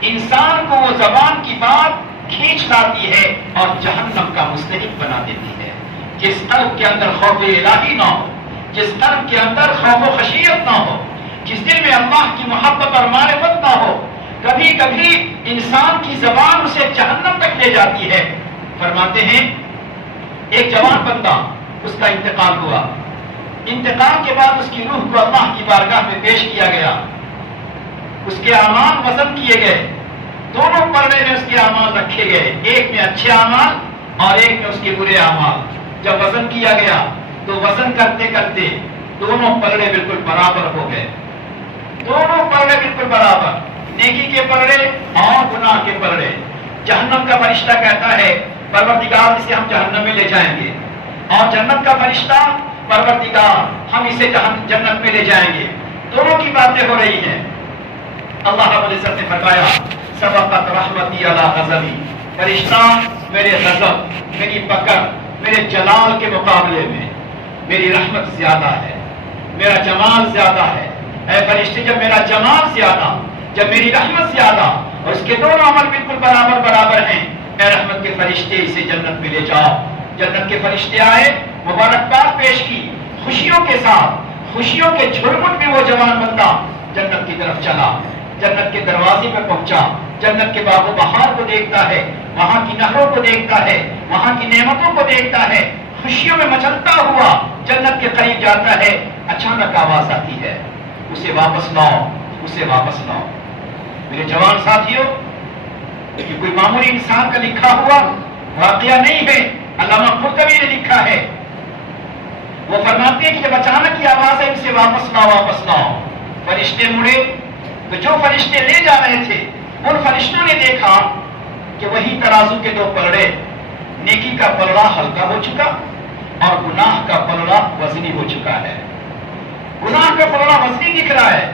انسان کو وہ زبان کی بات کھینچ لاتی ہے اور جہنم کا مستحق بنا دیتی ہے۔ جس قلب کے اندر خوف الہی نہ ہو، جس قلب کے اندر خوف و خشیت نہ ہو، جس دل میں اللہ کی محبت اور معرفت نہ ہو، کبھی کبھی انسان کی زبان اسے جہنم تک لے جاتی ہے. فرماتے ہیں ایک جوان بندہ اس کا انتقال ہوا. انتقال کے بعد اس کی روح کو اللہ کی بارگاہ میں پیش کیا گیا. اس کے اعمال وزن کیے گئے. دونوں پلڑے میں اس کے اعمال رکھے گئے, ایک میں اچھے اعمال اور ایک میں اس کے برے اعمال. جب وزن کیا گیا تو وزن کرتے کرتے دونوں پلڑے بالکل برابر ہو گئے. دونوں پلڑے بالکل برابر, نیکی کے پلڑے اور گناہ کے پلڑے. جہنم کا فرشتہ کہتا ہے پروردگار اسے ہم جہنم میں لے جائیں گے, اور جنت کا فرشتہ پروردگار ہم اسے جنت میں لے جائیں گے. دونوں کی باتیں ہو رہی ہیں. اللہ رب العزت نے فرمایا سبقت رحمتی علی غضبی, فرشتہ میرے غضب, میری پکڑ, میرے جلال کے مقابلے میں میری رحمت زیادہ ہے, میرا جمال زیادہ ہے. اے فرشتے, جب میرا جمال زیادہ, جب میری رحمت زیادہ اور اس کے دونوں عمل بالکل برابر برابر ہیں, اے رحمت کے فرشتے اسے جنت میں لے جاؤ. جنت کے فرشتے آئے, مبارکباد پیش کی, خوشیوں کے ساتھ, خوشیوں کے جھرمٹ میں وہ جوان بندہ جنت کی طرف چلا. جنت کے دروازے پر پہنچا, جنت کے باغ و بہار کو دیکھتا ہے, وہاں کی نہروں کو دیکھتا ہے, وہاں کی نعمتوں کو دیکھتا ہے, خوشیوں میں مچلتا ہوا جنت کے قریب جاتا ہے. اچانک آواز آتی ہے اسے واپس لاؤ, اسے واپس لاؤ. میرے جوان ساتھیوں, یہ کوئی معمولی انسان کا لکھا ہوا واقعہ نہیں ہے, علامہ قرطبی نے لکھا ہے. وہ فرماتے ہیں کہ جب اچانک یہ آواز ہے اسے واپس لاؤ, واپس لاؤ, فرشتے مڑے تو جو فرشتے لے جا رہے تھے ان فرشتوں نے دیکھا کہ وہی ترازو کے دو پلڑے, نیکی کا پلڑا ہلکا ہو چکا اور گناہ کا پلڑا وزنی ہو چکا ہے. گناہ کا پلڑا وزنی دکھ رہا ہے.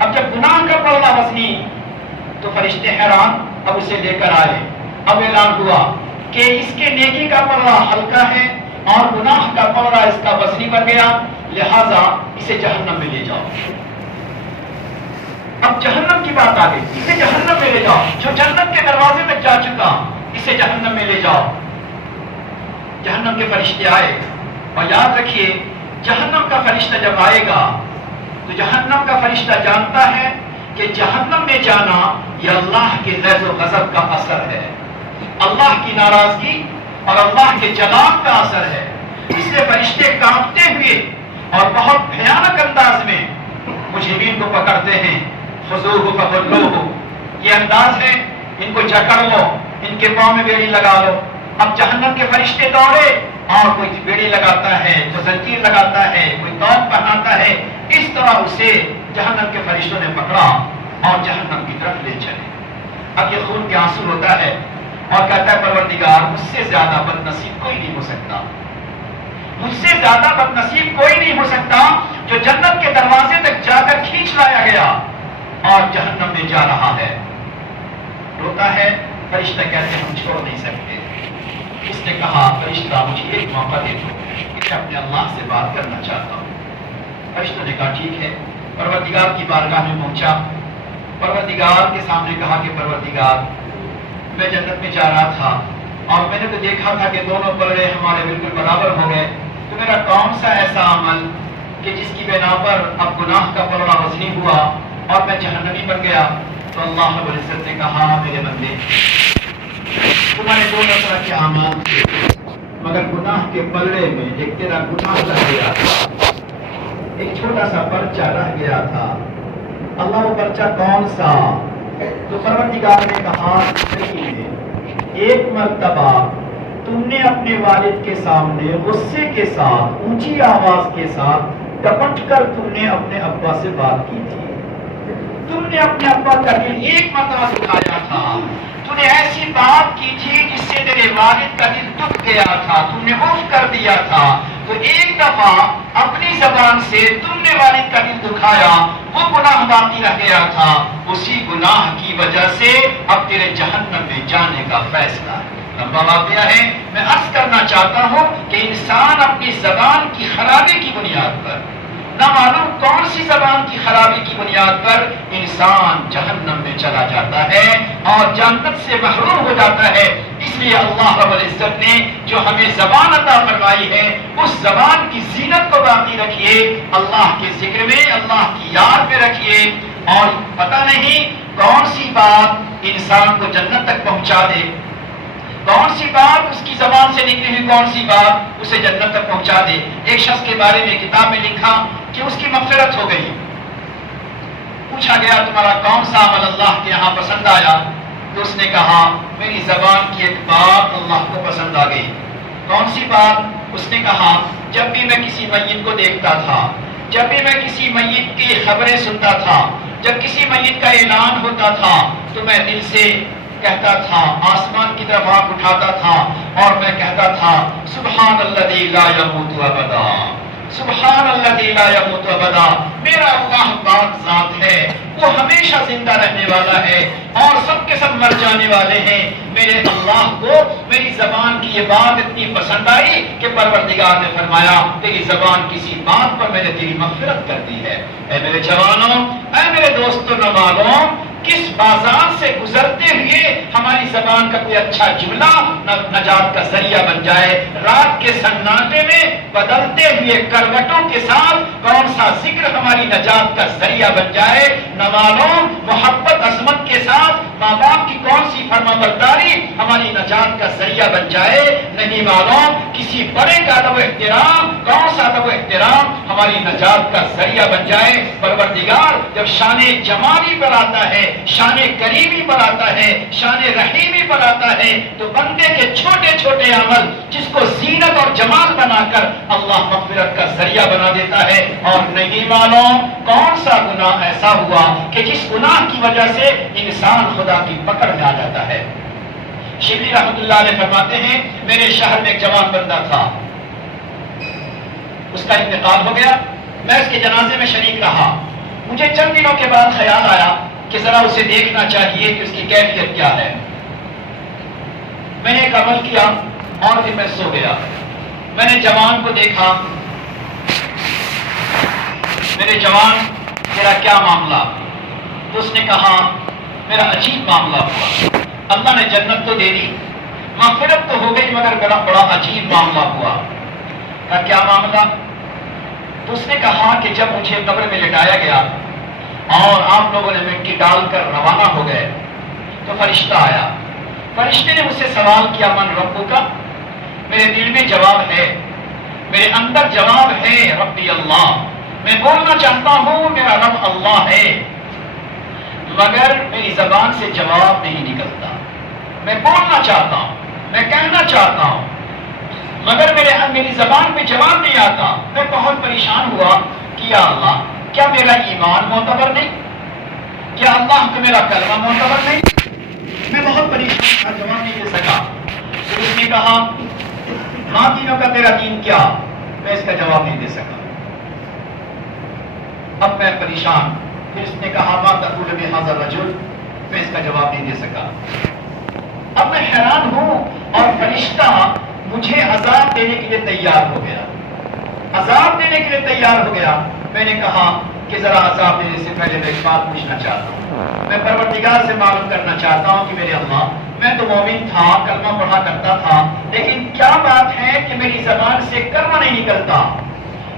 اب جب گناہ کا پلڑا وزنی تو فرشتے حیران, اب اسے لے کر آئے. اب اعلان ہوا کہ اس کے نیکی کا پلڑا ہلکا ہے اور گناہ کا پلڑا اس کا وزنی بن گیا, لہذا اسے جہنم میں لے جاؤ. اب جہنم کی بات آ گئی, اسے جہنم میں لے جاؤ. جو جنت کے دروازے تک جا چکا اسے جہنم میں لے جاؤ. جہنم کے فرشتے آئے, اور یاد رکھیے جہنم کا فرشتہ جب آئے گا تو جہنم کا فرشتہ جانتا ہے کہ جہنم میں جانا یہ اللہ کے غیظ و غضب کا اثر ہے, اللہ کی ناراضگی اور اللہ کے جلال کا اثر ہے. اس لیے فرشتے کانپتے ہوئے اور بہت بھیانک انداز میں مجرمین کو پکڑتے ہیں. خذوہ فغلوہ, یہ انداز ہے, ان کو جکڑ لو, ان کے پاؤں میں بیڑی لگا لو. اب جہنم کے فرشتے دوڑے, اور کوئی بیڑی لگاتا ہے, جو زنجیر لگاتا ہے, کوئی توق پہناتا ہے. اس طرح اسے جہنم کے فرشتوں نے پکڑا اور جہنم کی طرف لے چلے. اب یہ خون کے آنسو ہوتا ہے اور کہتا ہے پروردگار مجھ سے زیادہ بد نصیب کوئی نہیں ہو سکتا, مجھ سے زیادہ بد نصیب کوئی نہیں ہو سکتا جو جنت کے دروازے تک جا کر کھینچ لایا گیا اور جہنم میں جا رہا ہے. روتا ہے. فرشتہ کہتے ہم چھوڑ نہیں سکتے. اس نے کہا فرشتہ مجھے ایک موقع دے دو, میں اپنے اللہ سے بات کرنا چاہتا ہوں. فرشتوں نے کہا ٹھیک ہے. پروردگار کی بارگاہ میں پہنچا, پروردگار کے سامنے کہا کہ پروردگار میں جنت میں جا رہا تھا اور میں نے تو دیکھا تھا کہ دونوں پلڑے ہمارے بالکل برابر ہو گئے, تو میرا کون سا ایسا عمل کہ جس کی بنا پر اب گناہ کا پلڑا وزنی ہوا اور میں جہنمی بن گیا. تو اللہ رب العزت نے کہا میرے بندے تمہارے دونوں طرح کے اعمال تھے, مگر گناہ کے پلڑے میں ایک تیرا گناہ رہ گیا تھا, ایک چھوٹا سا پرچہ رہ گیا تھا. اللہ وہ پرچہ کون سا؟ تو پروردگار نے کہا ایک مرتبہ تم نے اپنے والد کے سامنے غصے کے ساتھ اونچی آواز کے ساتھ ڈپٹ کر تم نے اپنے ابا سے بات کی تھی. تم نے اپنے ابا کا دل ایک مرتبہ دکھایا تھا, تم نے ایسی بات کی تھی جس سے تیرے والد کا دل دکھ گیا تھا, تم نے اف کر دیا تھا. تو ایک دفعہ اپنی زبان سے تم نے والد کا دل دکھایا, وہ گناہ باقی رہ گیا تھا, اسی گناہ کی وجہ سے اب تیرے جہنم میں جانے کا فیصلہ ہے. لمبا واقعہ ہے. میں عرض کرنا چاہتا ہوں کہ انسان اپنی زبان کی خرابی کی بنیاد پر, نہ معلوم کون سی زبان کی خرابی کی بنیاد پر انسان جہنم میں چلا جاتا ہے اور جنت سے محروم ہو جاتا ہے. اس لیے اللہ رب العزت نے جو ہمیں زبان عطا فرمائی ہے اس زبان کی زینت کو باقی رکھیے, اللہ کے ذکر میں, اللہ کی یاد میں رکھیے, اور پتہ نہیں کون سی بات انسان کو جنت تک پہنچا دے. کون سی بات اس کی زبان سے نکلی ہوئی کون سی بات اسے جنت تک پہنچا دے. ایک شخص کے بارے میں کتاب میں لکھا کہ اس کی مغفرت ہو گئی. پوچھا گیا تمہارا کون سا عمل اللہ کے یہاں پسند آیا؟ تو اس نے کہا میری زبان کی ایک بات اللہ کو پسند آ گئی. کون سی بات؟ اس نے کہا جب بھی میں کسی میت کو دیکھتا تھا، جب بھی میں کسی میت کی خبریں سنتا تھا، جب کسی میت کا اعلان ہوتا تھا تو میں دل سے کہتا تھا، آسمان کی طرف آنکھ اٹھاتا تھا اور میں کہتا تھا سبحان الذی لا یموت ابدا، سبحان الذی لا یموت ابدا. میرا اللہ پاک ذات ہے، وہ ہمیشہ زندہ رہنے والا ہے اور سب کے سب مر جانے والے ہیں. میرے اللہ کو میری زبان کی یہ بات اتنی پسند آئی کہ پروردگار نے فرمایا تیری زبان کسی بات پر میں نے تیری مغفرت کر دی ہے. اے میرے جوانوں، اے میرے دوستوں، نوالوں، کس بازار سے گزرتے ہوئے ہماری زبان کا کوئی اچھا جملہ نجات کا ذریعہ بن جائے. رات کے سناٹے میں بدلتے ہوئے کروٹوں کے ساتھ کون سا ذکر ہماری نجات کا ذریعہ بن جائے. نوالوں، محبت عظمت کے ساتھ ماں باپ کی کون سی فرما برداری ہماری نجات کا ذریعہ بن جائے. نہیں معلوم کسی بڑے کا ادب و احترام، کون سا ادب و احترام ہماری نجات کا ذریعہ بن جائے. پروردگار جب شان جمالی پر آتا ہے، شان کریمی پر آتا ہے، شان رحیمی پر آتا ہے تو بندے کے چھوٹے چھوٹے عمل جس کو زینت اور جمال بنا کر اللہ مغفرت کا ذریعہ بنا دیتا ہے. اور نہیں معلوم کون سا گناہ ایسا ہوا کہ جس گناہ کی وجہ سے انسان خدا کی پکڑ میں آ جاتا ہے. شبلی رحمت اللہ علیہ فرماتے ہیں میرے شہر میں ایک جوان بندہ تھا، اس کا انتقال ہو گیا. میں اس کے جنازے میں شریک رہا. مجھے چند دنوں کے بعد خیال آیا کہ ذرا اسے دیکھنا چاہیے کہ اس کی کیفیت کیا ہے. میں نے ایک عمل کیا اور پھر میں سو گیا. میں نے جوان کو دیکھا، میرے جوان تیرا کیا معاملہ؟ تو اس نے کہا میرا عجیب معاملہ ہوا. اللہ نے جنت تو دے دی، مغفرت تو ہو گئی، مگر میرا بڑا عجیب معاملہ ہوا. کہا کیا معاملہ؟ تو اس نے کہا کہ جب مجھے قبر میں لٹایا گیا اور آپ لوگوں نے مٹی ڈال کر روانہ ہو گئے تو فرشتہ آیا. فرشتے نے مجھ سے سوال کیا من ربو کا؟ میرے دل میں جواب ہے، میرے اندر جواب ہے ربی اللہ. میں بولنا چاہتا ہوں میرا رب اللہ ہے، مگر میری زبان سے جواب نہیں نکلتا. میں بولنا چاہتا ہوں، میں کہنا چاہتا ہوں، مگر میری زبان پہ جواب نہیں آتا. میں بہت پریشان ہوا کہ یا اللہ کیا میرا ایمان معتبر نہیں؟ کیا اللہ کو میرا کلمہ معتبر نہیں؟ میں بہت پریشان تھا، جواب نہیں دے سکا. پھر اس نے کہا ماں دینوں کا تیرا دین کیا؟ میں اس کا جواب نہیں دے سکا. اب میں پریشان. پھر اس نے کہا ما تقول بہذا الرجل؟ میں اس کا جواب نہیں دے سکا. اب میں حیران ہوں اور فرشتہ مجھے عذاب دینے کے لیے تیار ہو گیا، عذاب دینے کے لیے تیار ہو گیا. میں نے کہا کہ ذرا عذاب دینے سے پہلے میں ایک بات پوچھنا چاہتا ہوں. میں پروردگار سے معلوم کرنا چاہتا ہوں کہ میرے اللہ، میں تو مومن تھا، کلمہ پڑھا کرتا تھا، لیکن کیا بات ہے کہ میری زبان سے کلمہ نہیں نکلتا؟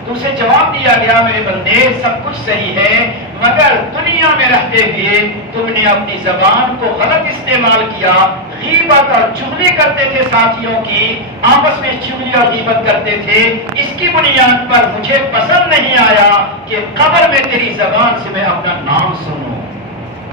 تو اسے جواب دیا گیا میرے بندے سب کچھ صحیح ہے، مگر دنیا میں رہتے ہوئے تم نے اپنی زبان کو غلط استعمال کیا. غیبت اور چغلی کرتے تھے، ساتھیوں کی آپس میں چغلی اور غیبت کرتے تھے. اس کی بنیاد پر مجھے پسند نہیں آیا کہ قبر میں تیری زبان سے میں اپنا نام سنوں.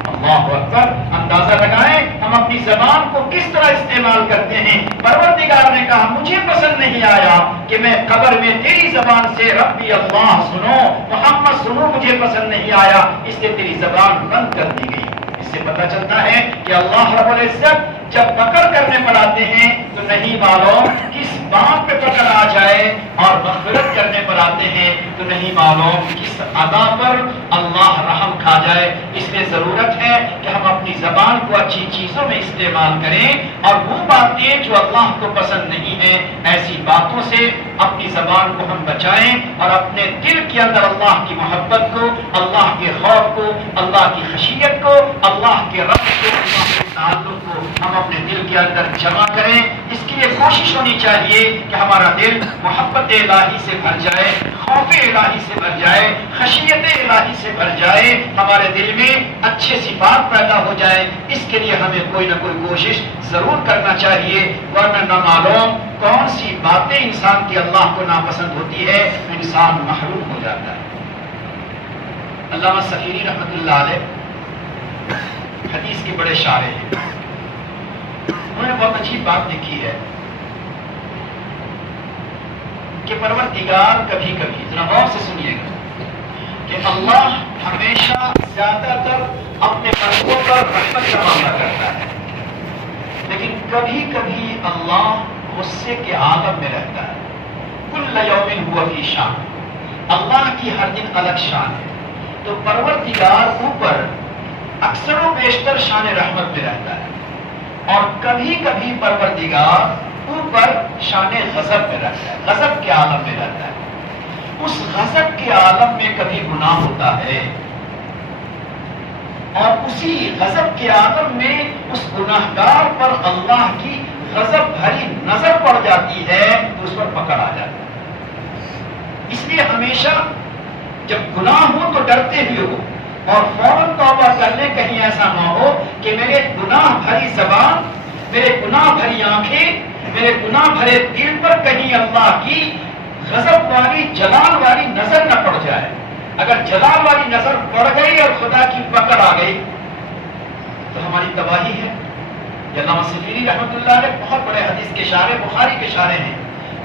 اللہ اکبر. اندازہ لگائیں ہم اپنی زبان کو کس طرح استعمال کرتے ہیں. پروردگار نے کہا مجھے پسند نہیں آیا کہ میں قبر میں تیری زبان سے ربی اللہ سنو، محمد سنو، مجھے پسند نہیں آیا، اس لیے تیری زبان بند کر دی گئی. اس سے پتہ چلتا ہے کہ اللہ رب العزت جب پکڑ کرنے پر آتے ہیں تو نہیں معلوم کس بات پہ پکڑ آ جائے، اور مغفرت کرنے پر آتے ہیں تو نہیں معلوم کس ادا پر اللہ رحم کھا جائے. اس لیے ضرورت ہے کہ ہم اپنی زبان کو اچھی چیزوں میں استعمال کریں، اور وہ باتیں جو اللہ کو پسند نہیں ہیں ایسی باتوں سے اپنی زبان کو ہم بچائیں، اور اپنے دل کے اندر اللہ کی محبت کو، اللہ کے خوف کو، اللہ کی خشیت کو، اللہ کے رب کو، اللہ کے تعلق کو ہم اپنے دل کے اندر جمع کریں. اس کے لیے کوشش ہونی چاہیے کہ ہمارا دل محبت الہی سے بھر جائے، خوف الہی سے بھر جائے، خشیت الہی سے بھر جائے، ہمارے دل میں اچھے صفات پیدا ہو جائے، اس کے لیے ہمیں کوئی نہ کوئی کوشش ضرور کرنا چاہیے، ورنہ نہ معلوم کون سی باتیں انسان کی اللہ کو ناپسند ہوتی ہے، انسان محروم ہو جاتا ہے۔ علامہ سفیری رحمۃ اللہ علیہ حدیث کے بڑے شاعر ہیں، انہوں نے بہت اچھی بات لکھی ہے کہ پروردگار کبھی کبھی، ذرا غور سے سنیے گا، کہ اللہ ہمیشہ زیادہ تر اپنے بندوں پر رحمت کا معاملہ کرتا ہے، لیکن کبھی کبھی اللہ غصے کے عالم میں رہتا ہے۔ کل یوم ہوا فی شان، اللہ کی ہر دن الگ شان ہے، تو پروردگار اوپر اکثر و بیشتر شان رحمت میں رہتا ہے، اور کبھی کبھی پروردگار اوپر شان غضب میں رہتا ہے، غضب کے عالم میں رہتا ہے۔ اس غضب کے عالم میں کبھی گناہ ہوتا ہے، اور اسی غضب کے عالم میں اس گناہگار پر اللہ کی غضب بھری نظر پڑ جاتی ہے تو اس پر پکڑ آ جاتا ہے۔ اس لیے ہمیشہ جب گناہ ہو تو ڈرتے ہوئے ہو، اور فوراً توبہ کر لیں، کہیں ایسا نہ ہو کہ میرے گناہ بھری زبان، میرے گناہ بھری آنکھیں، میرے گناہ بھرے دل پر کہیں اللہ کی غضب والی، جلال والی نظر نہ پڑ جائے۔ اگر جلال والی نظر پڑ گئی اور خدا کی پکڑ آ گئی تو ہماری تباہی ہے۔ یہ علامہ سفیری رحمۃ اللہ علیہ بہت بڑے حدیث کے شارح، بخاری کے شارح ہیں،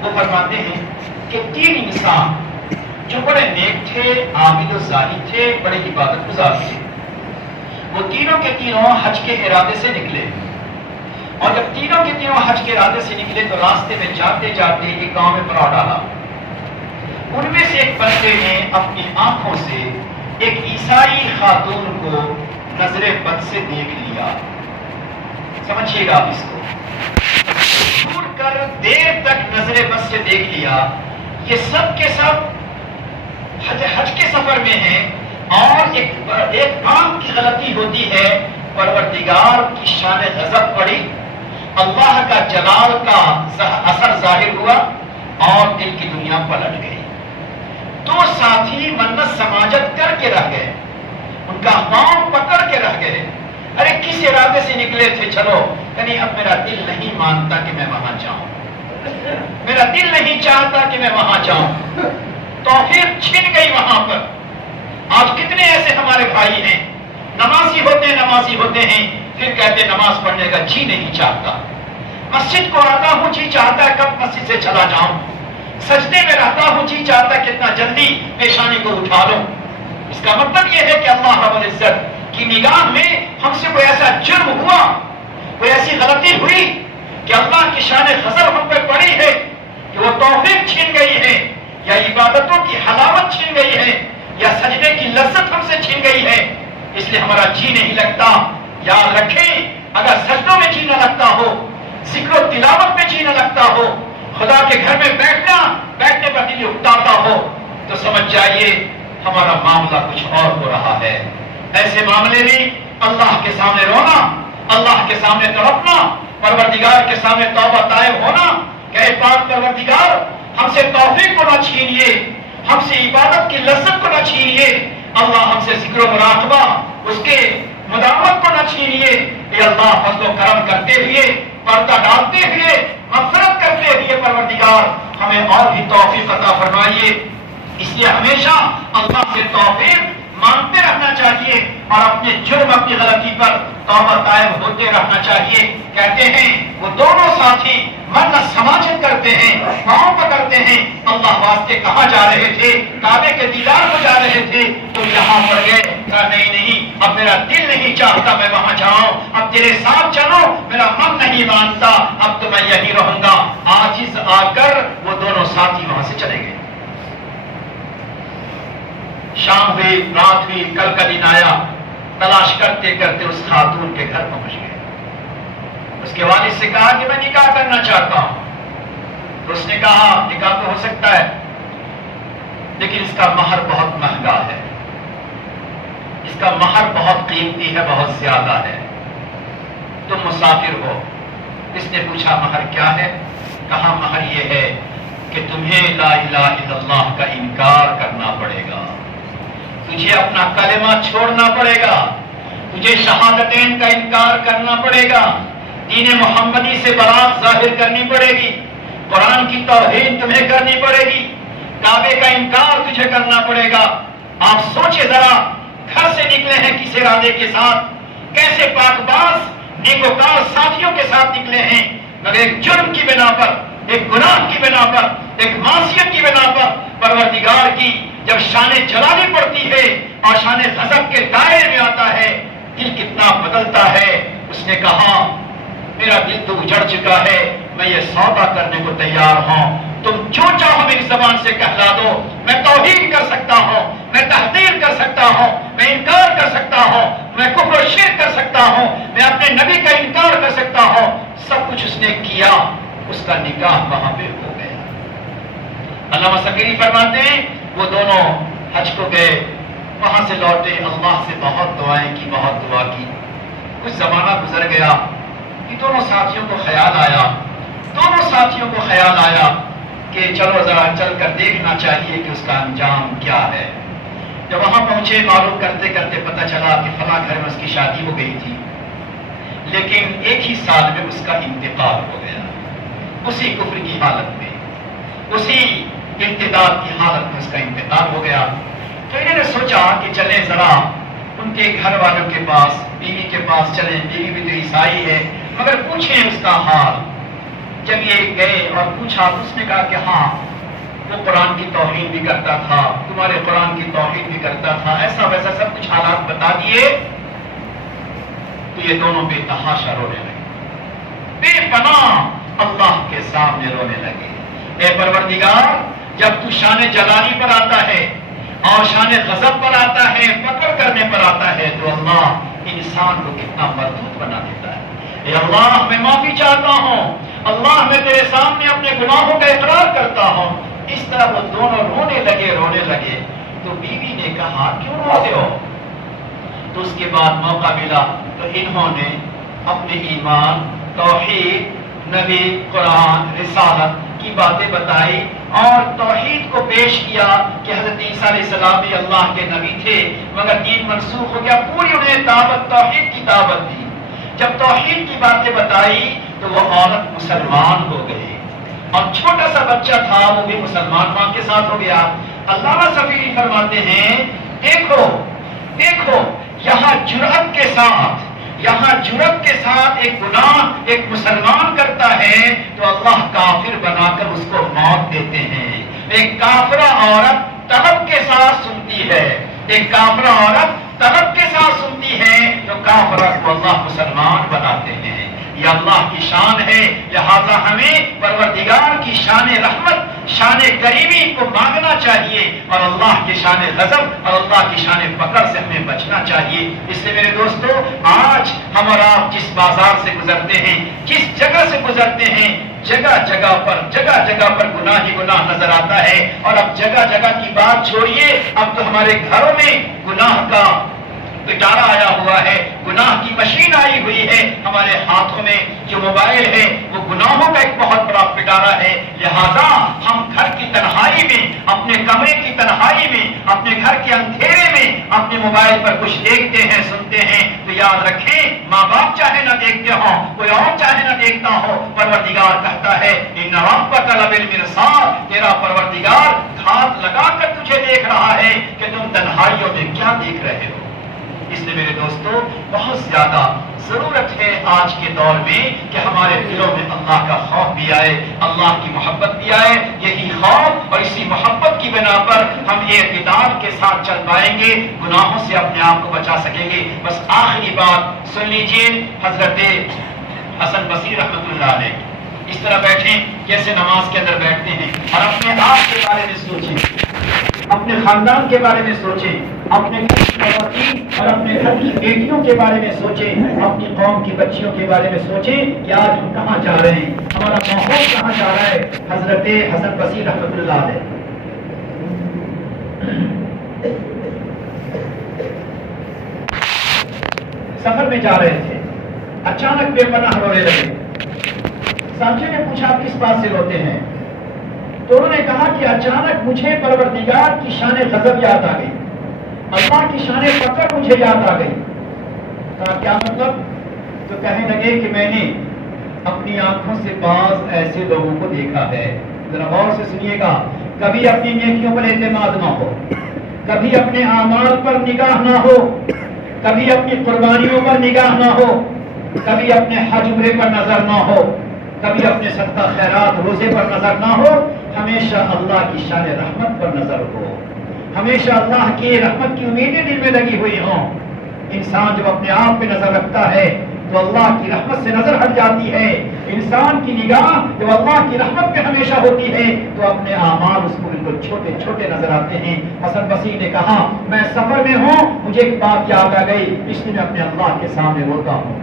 وہ فرماتے ہیں کہ تین انسان جو بڑے نیک تھے، عابد و زاہد تھے، بڑے عبادت گزار تھے، وہ تینوں کے تینوں حج کے ارادے سے نکلے، اور جب تینوں کے تینوں حج کے ارادے سے نکلے تو راستے میں جاتے جاتے ایک گاؤں میں پڑاؤ ڈالا۔ ان میں سے ایک بندے نے اپنی آنکھوں سے ایک عیسائی خاتون کو نظر بد سے دیکھ لیا۔ سمجھیے گا آپ اس کو، دور کر دیر تک نظر بد سے دیکھ لیا۔ یہ سب کے سب حج کے سفر میں ہیں، اور ایک کام کی غلطی ہوتی ہے، پروردگار کی شان غضب پڑی، اللہ کا جلال کا اثر ظاہر ہوا، اور دل کی دنیا پلٹ گئی۔ دو ساتھی منت سماجت کر کے رہ گئے، ان کا پاؤں پکڑ کے رہ گئے۔ ارے کس ارادے سے نکلے تھے؟ چلو یعنی اب میرا دل نہیں مانتا کہ میں وہاں جاؤں، میرا دل نہیں چاہتا کہ میں وہاں جاؤں، تو پھر چھن گئی وہاں پر۔ آج کتنے ایسے ہمارے بھائی ہیں، نمازی ہوتے ہیں، پھر کہتے نماز پڑھنے کا جی نہیں چاہتا، مسجد کو آتا ہوں جی چاہتا ہے کب مسجد سے چلا جاؤں، سجدے میں رہتا ہوں جی چاہتا ہے کتنا جلدی پیشانی کو اٹھا لوں۔ اس کا مطلب یہ ہے کہ اللہ رب العزت کی نگاہ میں ہم سے کوئی ایسا جرم ہوا، کوئی ایسی غلطی ہوئی کہ اللہ کی شان غضب ہم پہ پڑی ہے کہ وہ توفیق چھین گئی ہے، یا عبادتوں کی حلاوت چھین گئی ہے، یا سجدے کی لذت ہم سے چھین گئی ہے، اس لیے ہمارا جی نہیں لگتا۔ یاد رکھیں، اگر سجدوں میں جی نہ لگتا ہو، ذکر و تلاوت میں جی نہ لگتا ہو، خدا کے گھر میں بیٹھنے پر دل اکتاتا ہو، تو سمجھ جائیے ہمارا معاملہ کچھ اور ہو رہا ہے۔ ایسے معاملے میں اللہ کے سامنے رونا، اللہ کے سامنے تڑپنا، پروردگار کے سامنے توبہ طائب ہونا کہ اے پاک پروردگار، ہم سے توفیق کو نہ چھینیے، ہم سے عبادت کی لذت کو نہ چھینیے، اللہ ہم سے ذکر و مراقبہ، اس کے مداوت کو نہ چھینیے۔ اے اللہ فضل و کرم کرتے ہوئے، پردہ ڈالتے ہوئے، مغفرت کرتے ہوئے پروردگار ہمیں اور بھی توفیق عطا فرمائیے۔ اس لیے ہمیشہ اللہ سے توفیق مانگتے رہنا چاہیے، اور اپنے جرم، اپنی غلطی پر توبہ طائب ہوتے رہنا چاہیے۔ کہتے ہیں وہ دونوں ساتھی منت سماجت کرتے ہیں، پاؤں پکڑتے ہیں، اللہ واسطے کہاں جا رہے تھے؟ کعبے کے دیدار کو جا رہے تھے، تو یہاں پر گئے، کہا نہیں، اب میرا دل نہیں چاہتا میں وہاں جاؤں، اب تیرے ساتھ چلو، میرا من نہیں مانتا، اب تو میں یہی رہوں گا۔ عاجز آ کر وہ دونوں ساتھی وہاں سے چلے گئے۔ شام ہوئی، رات ہوئی، کل کا دن آیا، تلاش کرتے کرتے اس خاتون کے گھر پہنچ گئے۔ اس کے والد سے کہا کہ میں نکاح کرنا چاہتا ہوں، تو اس نے کہا نکاح تو ہو سکتا ہے، لیکن اس کا مہر بہت مہنگا ہے، اس کا مہر بہت قیمتی ہے، بہت زیادہ ہے، تم مسافر ہو۔ اس نے پوچھا مہر کیا ہے؟ کہا مہر یہ ہے کہ تمہیں لا الہ الا اللہ کا انکار کرنا پڑے گا، تجھے اپنا کلمہ چھوڑنا پڑے گا، تجھے شہادتین کا انکار کرنا پڑے گا، دین محمدی سے برات ظاہر کرنی پڑے گی، قرآن کی توہین تمہیں کرنی پڑے گی، کعبے کا انکار تجھے کرنا پڑے گا۔ آپ سوچے ذرا، گھر سے نکلے ہیں کس ارادے کے ساتھ، کیسے پاک باز نیکوکار ساتھیوں کے ساتھ نکلے ہیں، مگر ایک جرم کی بنا پر، ایک گناہ کی بنا پر، ایک معصیت کی بنا پر پروردگار کی جب شان جلانی پڑتی ہے اور شان غضب کے دائرے میں آتا ہے، دل کتنا بدلتا ہے۔ اس نے کہا میرا دل تو اجڑ چکا ہے، میں یہ سودا کرنے کو تیار ہوں، تم جو چاہو میری زبان سے کہلا دو، میں توہین کر سکتا ہوں، میں تحقیر کر سکتا ہوں، میں انکار کر سکتا ہوں، میں کفر و شرک کر سکتا ہوں، میں اپنے نبی کا انکار کر سکتا ہوں۔ سب کچھ اس نے کیا، اس کا نکاح وہاں پہ ہو گیا۔ علامہ سکری فرماتے ہیں وہ دونوں حج کو گئے، وہاں سے لوٹے، اللہ سے بہت دعائیں کی، بہت دعا کی، کچھ زمانہ گزر گیا کہ دونوں ساتھیوں کو خیال آیا کہ چلو ذرا چل کر دیکھنا چاہیے کہ اس کا انجام کیا ہے۔ جب وہاں پہنچے، معلوم کرتے کرتے پتہ چلا کہ فلاں گھر میں اس کی شادی ہو گئی تھی، لیکن ایک ہی سال میں اس کا انتقال ہو گیا، اسی کفر کی حالت میں، اسی ارتداد کی حالت میں اس کا انتقال ہو گیا۔ تو انہوں نے سوچا کہ چلیں ذرا ان کے گھر والوں کے پاس، بیوی کے پاس چلیں، بیوی بھی تو عیسائی ہے، مگر پوچھیں اس کا حال۔ جب یہ گئے اور پوچھا تو اس نے کہا کہ ہاں وہ قرآن کی توہین بھی کرتا تھا، تمہارے قرآن کی توہین بھی کرتا تھا، ایسا ویسا سب کچھ حالات بتا دیے۔ تو یہ دونوں بے تحاشا رونے لگے، بے پناہ اللہ کے سامنے رونے لگے۔ اے پروردگار، جب تو شان جلانی پر آتا ہے اور شان غضب پر آتا ہے، پکڑ کرنے پر آتا ہے، تو اللہ انسان کو کتنا مردود بنا دیتا ہے۔ اے اللہ، میں معافی چاہتا ہوں، اللہ میں تیرے سامنے اپنے گناہوں کا اقرار کرتا ہوں۔ اس طرح وہ دونوں رونے لگے۔ تو بیوی نے کہا کیوں روتے ہو؟ تو اس کے بعد موقع ملا تو انہوں نے اپنے ایمان، توحید، نبی، قرآن، رسالت کی باتیں بتائی اور توحید کو پیش کیا کہ حضرت عیسیٰ علیہ السلام بھی اللہ کے نبی تھے، مگر دین منسوخ ہو گیا۔ پوری انہیں دعوت، توحید کی دعوت دی۔ جب توحید کی باتیں بتائی تو وہ عورت مسلمان ہو گئی، اور چھوٹا سا بچہ تھا وہ بھی مسلمان ماں کے ساتھ ہو گیا۔ علامہ سفیری فرماتے ہیں دیکھو یہاں جرأت کے ساتھ ایک گناہ ایک مسلمان کرتا ہے تو اللہ کافر بنا کر اس کو موت دیتے ہیں۔ ایک کافرہ عورت طلب کے ساتھ سنتی ہے، تو کافرہ کو اللہ مسلمان بناتے ہیں۔ یہ اللہ کی شان ہے، لہذا ہمیں پروردگار کی شان رحمت، شان کریمی کو مانگنا چاہیے، اور اللہ کی شان غضب اور اللہ کی شان فقر سے ہمیں بچنا چاہیے۔ اس لیے میرے دوستو، آج ہم اور آپ جس بازار سے گزرتے ہیں، جس جگہ سے گزرتے ہیں، جگہ جگہ پر گناہ ہی گناہ نظر آتا ہے۔ اور اب جگہ جگہ کی بات چھوڑیے، اب تو ہمارے گھروں میں گناہ کا پٹارا آیا ہوا ہے، گناہ کی مشین آئی ہوئی ہے۔ ہمارے ہاتھوں میں جو موبائل ہے وہ گناہوں کا ایک بہت بڑا پٹارا ہے۔ لہذا ہم گھر کی تنہائی میں، اپنے کمرے کی تنہائی میں، اپنے گھر کے اندھیرے میں اپنے موبائل پر کچھ دیکھتے ہیں، سنتے ہیں، تو یاد رکھیں ماں باپ چاہے نہ دیکھتے ہوں، کوئی اور چاہے نہ دیکھتا ہو، پروردگار کہتا ہے ان ربک لبالمرصاد، تیرا پروردگار گھات لگا کر تجھے دیکھ رہا ہے کہ تم تنہائیوں میں کیا دیکھ رہے ہو۔ اس لیے میرے دوستو، بہت زیادہ ضرورت ہے آج کے دور میں کہ ہمارے دلوں میں اللہ کا خوف بھی آئے، اللہ کی محبت بھی آئے۔ یہی خوف اور اسی محبت کی بنا پر ہم اعتدال کے ساتھ چل پائیں گے، گناہوں سے اپنے آپ کو بچا سکیں گے۔ بس آخری بات سن لیجئے، حضرت حسن بصری رحمۃ اللہ علیہ اس طرح بیٹھیں جیسے نماز کے اندر بیٹھتے ہیں، اور اپنے آپ کے بارے میں سوچیں، اپنے خاندان کے بارے میں سوچیں، اپنے گھر کی خواتین اور اپنے گھر کی بیٹیوں کے بارے میں سوچیں، اپنی قوم کی بچیوں کے بارے میں سوچیں کہ آج ہم کہاں جا رہے ہیں، ہمارا ماحول کہاں جا رہا ہے۔ حضرت حسن بصری رحمۃ اللہ علیہ سفر میں جا رہے تھے، اچانک بے پناہ رونے لگے۔ ساتھیوں نے پوچھا آپ کس بات سے روتے ہیں؟ تو انہوں نے کہا کہ اچانک مجھے پروردگار کی شان غضب یاد آ گئی، اللہ کی شان فقر مجھے یاد آ گئی۔ کہا کیا مطلب؟ تو کہنے لگے کہ میں نے اپنی آنکھوں سے بعض ایسے لوگوں کو دیکھا ہے، ذرا غور سے سنیے گا، کبھی اپنی نیکیوں پر اعتماد نہ ہو، کبھی اپنے اعمال پر نگاہ نہ ہو، کبھی اپنی قربانیوں پر نگاہ نہ ہو، کبھی اپنے حج عمرے پر نظر نہ ہو، کبھی اپنے صدقہ خیرات روزے پر نظر نہ ہو، ہمیشہ اللہ کی شان رحمت پر نظر ہو، ہمیشہ اللہ کی رحمت کی امیدیں دل میں لگی ہوئی ہوں۔ انسان جب اپنے آپ پہ نظر رکھتا ہے تو اللہ کی رحمت سے نظر ہٹ جاتی ہے۔ انسان کی نگاہ جب اللہ کی رحمت پہ ہمیشہ ہوتی ہے تو اپنے اعمال اس کو بالکل چھوٹے چھوٹے نظر آتے ہیں۔ حسن بصری نے کہا میں سفر میں ہوں، مجھے ایک بات یاد آ گئی، اس لیے میں اپنے اللہ کے سامنے روتا ہوں۔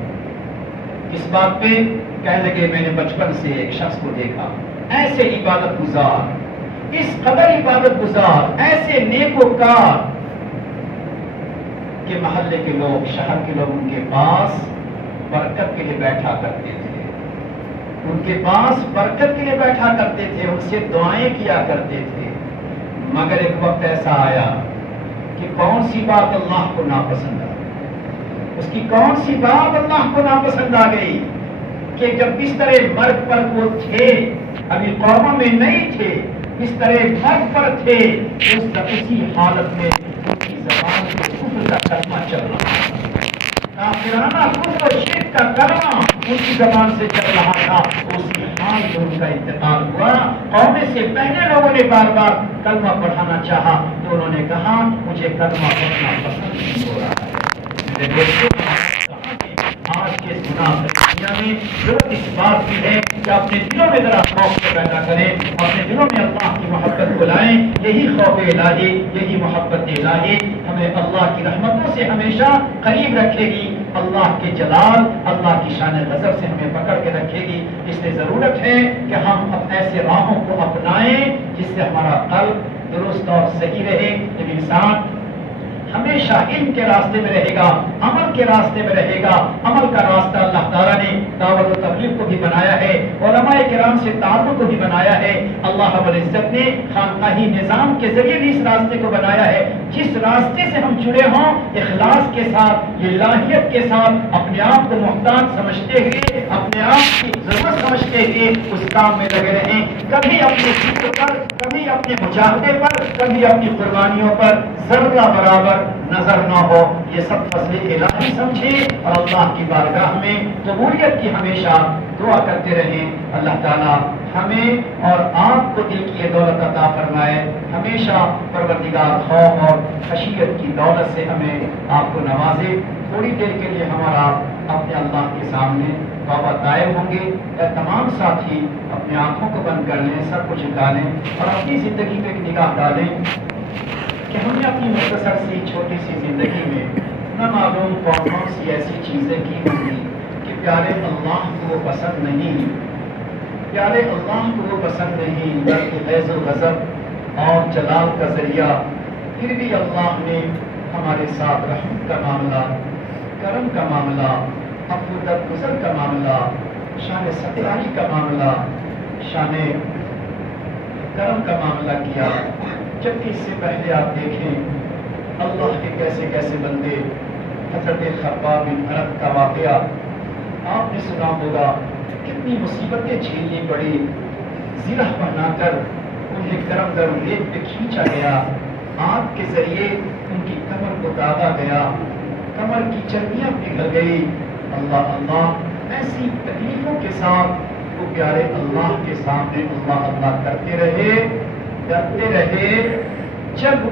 اس بات پہ کہنے لگے میں نے بچپن سے ایک شخص کو دیکھا، ایسے عبادت گزار، اس قدر عبادت گزار، ایسے نیکوکار کہ محلے کے لوگ، شہر کے لوگ ان کے پاس برکت کے لیے بیٹھا کرتے تھے، ان کے پاس برکت کے لیے بیٹھا کرتے تھے، ان سے دعائیں کیا کرتے تھے۔ مگر ایک وقت ایسا آیا کہ کون سی بات اللہ کو ناپسند آئی، اس کی کون سی بات اللہ کو ناپسند آ گئی کہ جب بستر مرگ پر وہ تھے، ابھی قوموں میں نہیں تھے، بستر مرگ پر تھے، اسی حالت میں ان کی زبان سے کفر کا کلمہ چل رہا تھا، کافرانہ کفر و شرک کا کلمہ ان کی زبان سے چل رہا تھا۔ اسی حال میں ان کا انتقال ہوا۔ قوم سے پہلے لوگوں نے بار بار کلمہ پڑھانا چاہا تو انہوں نے کہا مجھے کلمہ پڑھنا پسند نہیں ہو رہا ہے۔ میرے دوستوں، آج کے گناہ دنیا میں ضرورت اس بات کی ہے کہ اپنے دلوں میں ذرا خوف کو پیدا کریں، اپنے دلوں میں اللہ کی محبت کو لائیں۔ یہی خوف الہی، یہی محبت الہی ہمیں اللہ کی رحمتوں سے ہمیشہ قریب رکھے گی، اللہ کے جلال، اللہ کی شان غضب سے ہمیں پکڑ کے رکھے گی۔ اس لیے ضرورت ہے کہ ہم ایسے راہوں کو اپنائیں جس سے ہمارا قلب درست اور صحیح رہے۔ جب انسان ہمیشہ علم کے راستے میں رہے گا، عمل کے راستے میں رہے گا، عمل کا راستہ اللہ تعالیٰ نے دعوت و تبلیغ کو بھی بنایا ہے، علماء کرام سے تعلق کو بھی بنایا ہے، اللہ رب العزت نے خانقاہی نظام کے ذریعے بھی اس راستے کو بنایا ہے۔ جس راستے سے ہم جڑے ہوں، اخلاص کے ساتھ، للہیت کے ساتھ، اپنے آپ کو محتاج سمجھتے ہوئے، اپنے آپ کی ضرورت سمجھتے ہوئے اس کام میں لگے رہیں۔ کبھی اپنے ذکر پر، کبھی اپنے مجاہدے پر، کبھی اپنی قربانیوں پر ذرہ برابر نظر نہ ہو۔ یہ سب فضل الہی سمجھے اور اللہ کی بارگاہ میں قبولیت کی ہمیشہ دعا کرتے رہیں۔ اللہ تعالیٰ ہمیں اور آپ کو دل کی یہ دولت عطا فرمائے، ہمیشہ پروردگار خوف اور خشیت کی دولت سے ہمیں آپ کو نوازے۔ تھوڑی دیر کے لیے ہمارا اپنے اللہ کے سامنے توبہ طائب ہوں گے۔ تمام ساتھی اپنے آنکھوں کو بند کر لیں، سب کو جھکا لیں اور اپنی زندگی پہ ایک نگاہ ڈالیں کہ ہم نے اپنی مختصر سی چھوٹی سی زندگی میں نہ معلوم کون کون سی ایسی چیزیں کی ہوں گی کہ پیارے اللہ کو وہ پسند نہیں، پیارے اللہ کو وہ پسند نہیں، بلکہ غیظ و غضب اور جلال کا ذریعہ۔ پھر بھی اللہ نے ہمارے ساتھ رحمت کا معاملہ، کرم کا معاملہ، عفو درگزر کا معاملہ، شان ستاری کا معاملہ، شان کرم کا معاملہ کیا۔ جبکہ اس سے پہلے آپ دیکھیں اللہ کے کیسے کیسے بندے، حضرت خباب بن ارد کا واقعہ آپ نے سنا ہوگا، کتنی مصیبتیں جھیلنی پڑی، زرہ بنا کر انہیں گرم گرم ریت پہ کھینچا گیا، آگ کے ذریعے ان کی کمر کو داغا گیا، کمر کی چربیاں پگھل گئی۔ اللہ اللہ، ایسی تکلیفوں کے ساتھ وہ پیارے اللہ کے سامنے اللہ اللہ کرتے رہے، ڈرتے رہے۔ جب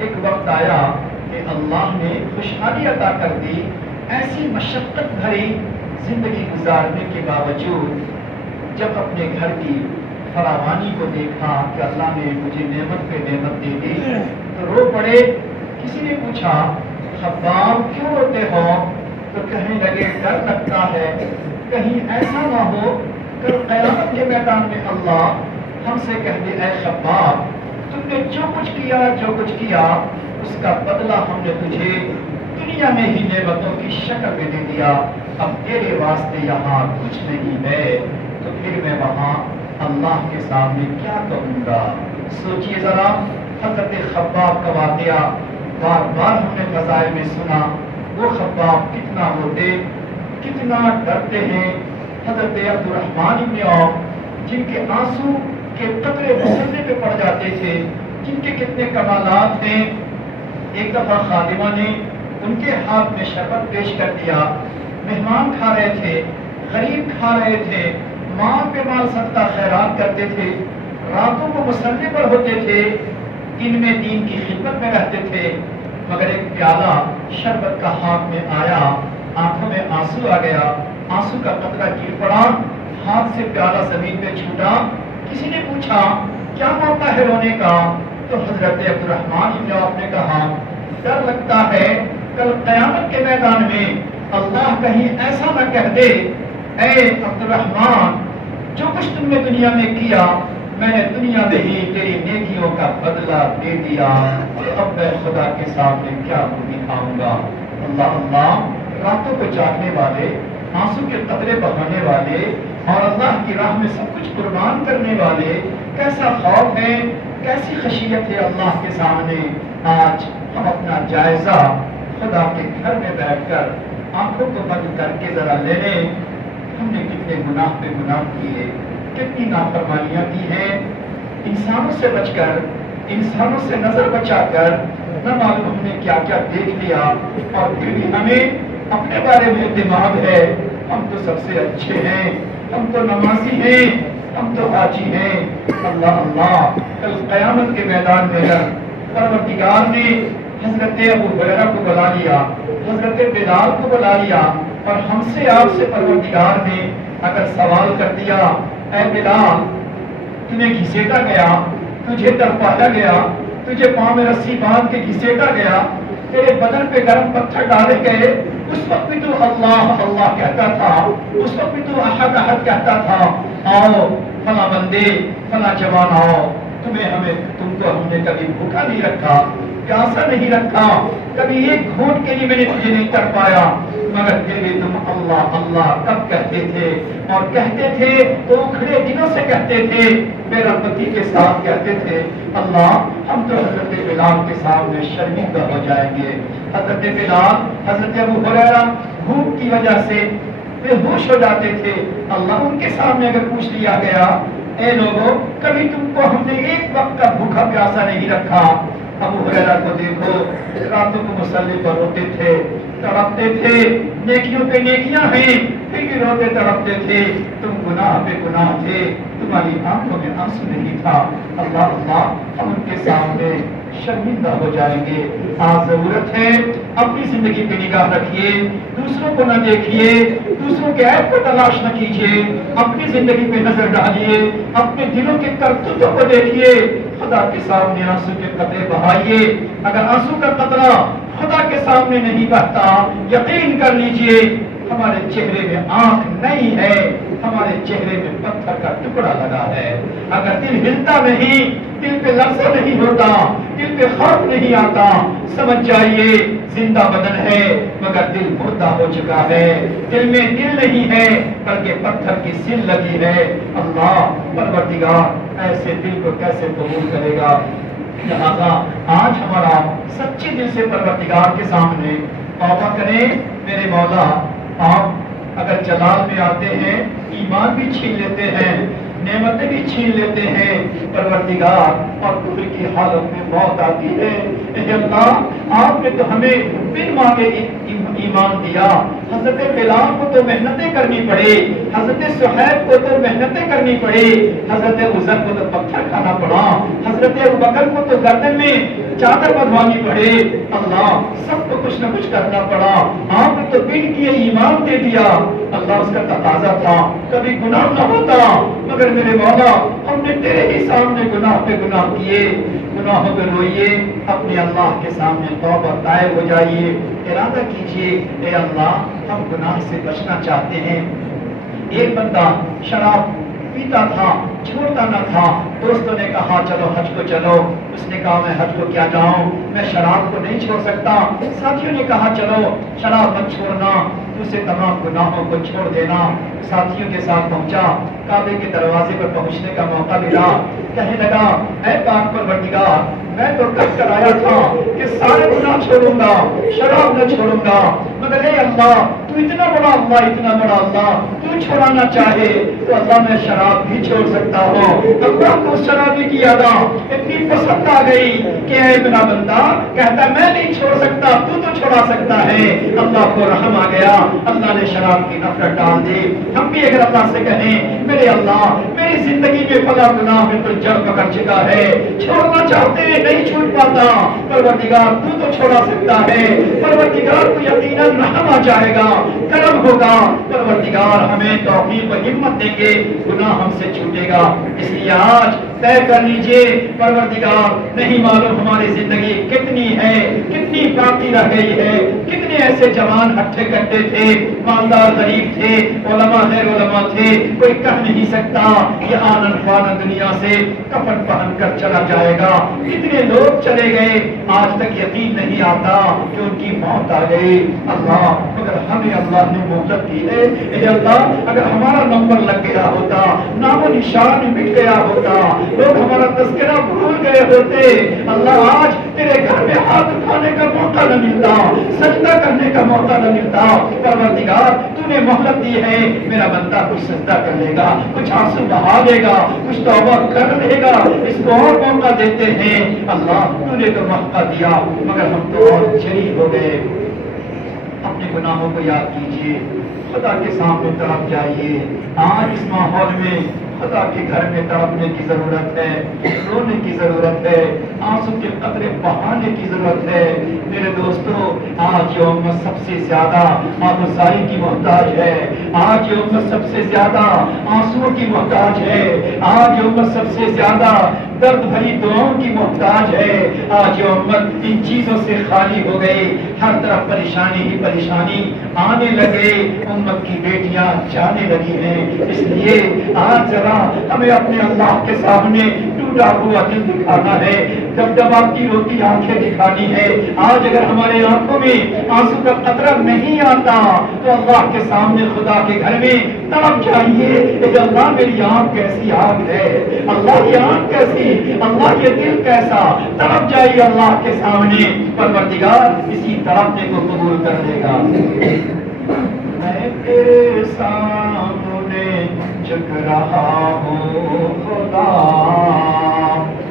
ایک وقت آیا کہ اللہ نے خوشحالی عطا کر دی، ایسی مشقت بھری زندگی گزارنے کے باوجود جب اپنے گھر کی فراوانی کو دیکھا کہ اللہ نے مجھے نعمت پہ نعمت دے دی تو رو پڑے۔ کسی نے پوچھا خباب کیوں روتے ہو؟ تو کہنے لگے ڈر لگتا ہے کہیں ایسا نہ ہو کہ قیامت کے میدان میں اللہ ہم سے کہہ دے اے خباب تم نے جو کچھ کیا اس کا بدلہ ہم نے تجھے دنیا میں ہی نعمتوں کی شکل میں دے دیا، اب تیرے واسطے یہاں کچھ نہیں ہے۔ تو پھر میں وہاں اللہ اللہ کے سامنے کیا کہوں گا؟ سوچئے ذرا، حضرت خباب کا واقعہ بار بار ہم نے فضائل میں سنا. وہ خباب کتنا روتے، کتنا ڈرتے ہیں. حضرت عبد الرحمن بن عوف جن کے آنسو کے قطرے مسلے پہ پڑ جاتے تھے، جن کے کتنے کمالات ہیں. ایک دفعہ خادمہ نے ان کے ہاتھ میں شربت پیش کر دیا. مہمان کھا رہے تھے، غریب کھا رہے تھے، مال پہ مال صدقہ خیرات کرتے تھے، راتوں کو مسلے پر ہوتے تھے، دن میں دین کی خدمت میں رہتے تھے. مگر ایک پیالہ شربت کا ہاتھ میں آیا، آنکھوں میں آنسو آ گیا، آنسو کا قطرہ گر پڑا، ہاتھ سے پیالہ زمین پہ چھوٹا. کسی نے پوچھا کیا موقع ہے رونے کا؟ تو حضرت عبد الرحمن بن عوف نے کہا ڈر لگتا ہے کل قیامت کے میدان میں اللہ کہیں ایسا نہ کہہ دے، اے عبد الرحمن جو کچھ تم نے دنیا میں کیا میں نے دنیا میں ہی تیری نیکیوں کا بدلہ دے دیا، اب میں خدا کے سامنے کیا منہ دکھاؤں گا. اللہ اللہ، راتوں کو جاگنے والے، آنسو کے قطرے بہانے والے اور اللہ کی راہ میں سب کچھ قربان کرنے والے، کیسا خوف ہے، کیسی خشیت ہے اللہ کے سامنے. آج ہم اپنا جائزہ خدا کے گھر میں بیٹھ کر آنکھوں کو بند کر کے ذرا لے لیں. ہم نے کتنے گناہ پہ گناہ کیے، کتنی نافرمانیاں کی ہیں. انسانوں سے بچ کر، انسانوں سے نظر بچا کر نہ معلوم ہم نے کیا کیا دیکھ لیا، اور پھر بھی ہمیں اپنے بارے میں دماغ ہے ہم تو سب سے اچھے ہیں، ہم تو نمازی ہیں، ہم تو حاجی ہیں. اللہ اللہ، کل قیامت کے میدان میں پروردگار نے حضرت ابو ہریرہ کو بلا لیا، حضرت بلال کو بلا لیا، اور ہم سے آپ سے پروردگار نے اگر سوال کر دیا اے بلال تمہیں گھسیٹا گیا، تجھے تڑپایا گیا، تجھے پاؤں میں رسی باندھ کے گھسیٹا گیا، تیرے بدن پہ گرم پتھر ڈالے گئے، اس وقت بھی تو اللہ اللہ کہتا تھا، اس وقت بھی تو احد احد کہتا تھا، آؤ فلاں بندے فلاں جوان آؤ، تم کو ہم نے کبھی بھوکا نہیں رکھا، پیاسا نہیں رکھا، کبھی ایک گھونٹ کے لیے میں نے تجھے نہیں کر پایا، مگر پھر بھی تم اللہ اللہ کب کہتے تھے، اور کہتے تھے تو کھڑے دنوں سے کہتے تھے، میرا پتی کے ساتھ کہتے تھے. اللہ ہم تو حضرت بلال کے سامنے شرمندہ ہو جائیں گے. حضرت بلال، حضرت ابو ہریرہ بھوک کی وجہ سے بے ہوش ہو جاتے تھے. اللہ ان کے سامنے اگر پوچھ لیا گیا اے لوگوں کبھی تم کو ہم نے ایک وقت کا بھوکا پیاسا نہیں رکھا؟ ابو ہریرہ کو دیکھو، راتوں کو مصلی پر روتے تھے، تڑپتے تھے، نیکیوں پہ نیکیاں ہیں پھر بھی روتے تڑپتے تھے. تم گناہ پہ گناہ تھے، تمہاری آنکھوں میں آنسو نہیں تھا. اللہ اللہ، ہم ان کے سامنے شرمندہ ہو جائیں گے. آج ضرورت ہے اپنی زندگی پہ نگاہ رکھیے، دوسروں کو نہ دیکھیے، دوسروں کے عیب کو تلاش نہ کیجیے، اپنی زندگی پہ نظر ڈالیے، اپنے دلوں کے کرتوتوں کو دیکھیے، خدا کے سامنے آنسو کے قطرے بہائیے. اگر آنسو کا قطرہ خدا کے سامنے نہیں بہتا، یقین کر لیجئے ہمارے چہرے میں آنکھ نہیں ہے، ہمارے چہرے میں پتھر کا ٹکڑا لگا ہے. اگر دل ہلتا نہیں، دل پہ لرزہ نہیں ہوتا، دل پہ خوف نہیں آتا، سمجھ جائیے زندہ بدن ہے مگر دل مردہ ہو چکا ہے. دل میں دل نہیں ہے بلکہ پتھر کی سل لگی ہے. اللہ پروردگار ایسے دل کو کیسے قبول کرے گا؟ لہذا آج ہمارا سچے دل سے پروردگار کے سامنے توبہ کریں. میرے مولا، آپ اگر جلال میں آتے ہیں ایمان بھی چھین لیتے ہیں، نعمتیں بھی چھین لیتے ہیں، پروردگار اور کفر کی حالت میں موت آتی ہے. اے اللہ، آپ نے تو ہمیں بن مانگے ایمان دیا. حضرت بلال کو تو محنتیں کرنی پڑی، حضرت صہیب کو تو محنتیں کرنی پڑی، حضرت عزر کو تو پتھر کھانا پڑا، حضرت ابوبکر کو تو گردن میں چادر بدھوانی پڑی. اللہ، سب کو کچھ نہ کچھ کرنا پڑا. آپ نے تو بن کیے ایمان دے دیا. اللہ، اس کا تقاضا تھا کبھی گناہ نہ ہوتا، مگر میرے مولا ہم نے تیرے ہی سامنے گناہ پہ گناہ کیے. گناہوں پہ روئیے، اپنے اللہ کے سامنے توبہ طائب ہو جائیے. ارادہ کیجیے اے اللہ ہم گناہ سے بچنا چاہتے ہیں. ایک بندہ شراب پیتا تھا، چھوڑتا نہ تھا۔ دوستوں نے کہا چلو حج کو چلو، اس نے کہا میں حج کو کیا جاؤں، میں شراب کو نہیں چھوڑ سکتا۔ ساتھیوں نے کہا چلو شراب مت چھوڑنا، اسے تمام گناہوں کو چھوڑ دینا۔ ساتھیوں کے ساتھ پہنچا، کعبے کے دروازے پر پہنچنے کا موقع ملا، کہنے لگا اے پاک پروردگار، میں تو کہہ کر آیا تھا کہ سارے گناہ چھوڑوں گا، شراب نہ چھوڑوں گا، مگر اے اللہ تو اتنا بڑا اللہ، اتنا بڑا اللہ، تو چھوڑانا چاہے تو اللہ میں شراب بھی چھوڑ سکتا ہوں۔ اللہ کو شرابی کی ادا اتنی پسند آ گئی کہ اے میرا بندہ کہتا میں نہیں چھوڑ سکتا، تو چھوڑا سکتا ہے۔ اللہ کو رحم آ گیا، اللہ نے شراب کی نفرت ڈال دی۔ ہم بھی اگر اللہ سے کہیں میرے اللہ میری زندگی میں فلاں گناہ بالکل جڑ پکڑ چکا ہے، چھوڑنا چاہتے نہیں چھوٹ پاتا، پروردگار تو چھوڑا سکتا ہے، پروردگار تو یقیناً رحم آ جائے گا، کرم ہوگا، پروردگار ہمیں توفیق و ہمت دیں گے، گناہ ہم سے چھوٹے گا۔ اس لیے آج طے کر لیجئے پروردگار نہیں معلوم ہماری زندگی کتنی ہے، کتنی باقی رہ گئی ہے، کتنے ایسے جوان ہٹھے کٹے تھے، مالدار غریب تھے، علماء غیر علماء تھے، کوئی کہہ نہیں سکتا یہ آنن فانن دنیا سے کفن پہن کر چلا جائے گا۔ کتنے لوگ چلے گئے آج تک یقین نہیں آتا کہ ان کی موت آ گئی۔ اللہ مگر ہمیں اللہ نے مہلت دی ہے، اے اللہ اگر ہمارا نمبر لگ گیا ہوتا، نام و نشان مٹ گیا ہوتا، لوگ ہمارا تذکرہ بھول گئے ہوتے، اللہ آج تیرے گھر میں ہاتھ اٹھانے کا موقع نہ ملتا، سجدہ کرنے کا موقع نہ ملتا۔ پروردگار تو نے مہلت دی ہے، میرا بندہ کچھ سجدہ کر لے گا، کچھ آنسو بہا دے گا، کچھ توبہ کر لے گا، اس کو اور موقع دیتے ہیں۔ اللہ تو نے تو موقع دیا مگر ہم تو اور جری ہو گئے۔ اپنے گناہوں کو یاد کیجیے، خدا کے سامنے تڑپ جائیے۔ آج اس ماحول میں خدا کے گھر میں تڑپنے کی ضرورت ہے، رونے کی ضرورت ہے، آنسو کے قطرے بہانے کی ضرورت ہے۔ میرے دوستو آج یہ امت سب سے زیادہ آبزاری کی محتاج ہے، آج یہ امت سب سے زیادہ آنسو کی محتاج ہے، آج یہ امت سب سے زیادہ درد بھری دعاؤں کی محتاج ہے۔ آج یہ امت ان چیزوں سے خالی ہو گئی، ہر طرف پریشانی ہی پریشانی آنے لگے، امت کی بیٹیاں جانے لگی ہیں۔ اس لیے آج ذرا ہمیں اپنے اللہ کے سامنے ٹوٹا ہوا دل دکھانا ہے، دبدبا کی روتی آنکھیں دکھانی ہے۔ آج اگر ہمارے آنکھوں میں آنسو کا قطرہ نہیں آتا تو اللہ کے سامنے خدا کے گھر میں تڑپ جائیے، اے اللہ میری آنکھ کیسی آگ ہے، اللہ کی آنکھ کیسی، اللہ یہ دل کیسا، تڑپ جائیے اللہ کے سامنے، پروردگار اسی تڑپنے کو قبول کر لے گا۔ میں تیرے سامنے جھک رہا ہوں خدا۔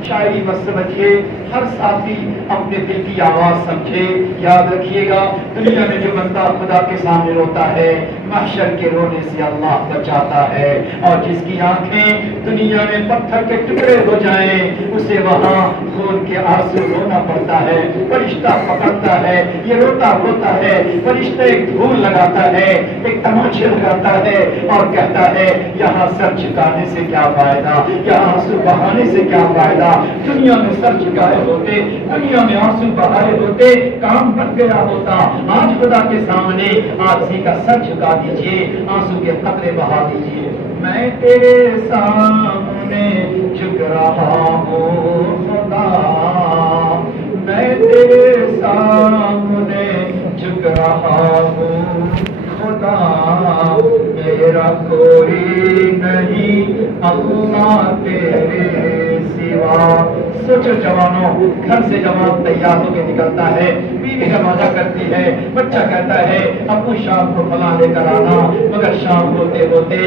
شاعری بس سمجھیے، ہر ساتھی اپنے دل کی آواز سمجھے، یاد رکھیے گا دنیا میں جو بندہ خدا کے سامنے روتا ہے محشر کے رونے سے اللہ بچاتا ہے، اور جس کی آنکھیں دنیا میں پتھر کے ٹکڑے ہو جائیں اسے وہاں خون کے آنسو رونا پڑتا ہے، فرشتہ پکڑتا ہے، یہ روتا روتا ہے، فرشتہ ایک دھول لگاتا ہے، ایک تماچے لگاتا ہے اور کہتا ہے یہاں سر جھکانے سے کیا فائدہ، یہاں آنسو بہانے سے کیا فائدہ، دنیا میں سر جھکائے ہوتے، دنیا میں آنسو بہائے ہوتے، کام بن گیا ہوتا۔ آج خدا کے سامنے آدمی کا سر جھکا دیجئے، آنسو کے قطرے بہا دیجئے۔ میں تیرے سامنے جھک رہا ہوں خدا، میں تیرے سامنے جھک رہا ہوں خدا، میرا کوئی نہیں اللہ تیرے سوا۔ سوچو جوانوں، گھر سے جوان تیار ہو کے نکلتا ہے، بیوی کا وعدہ کرتی ہے، بچہ کہتا ہے ابو شام کو فلاں لے کر آنا، مگر شام ہوتے ہوتے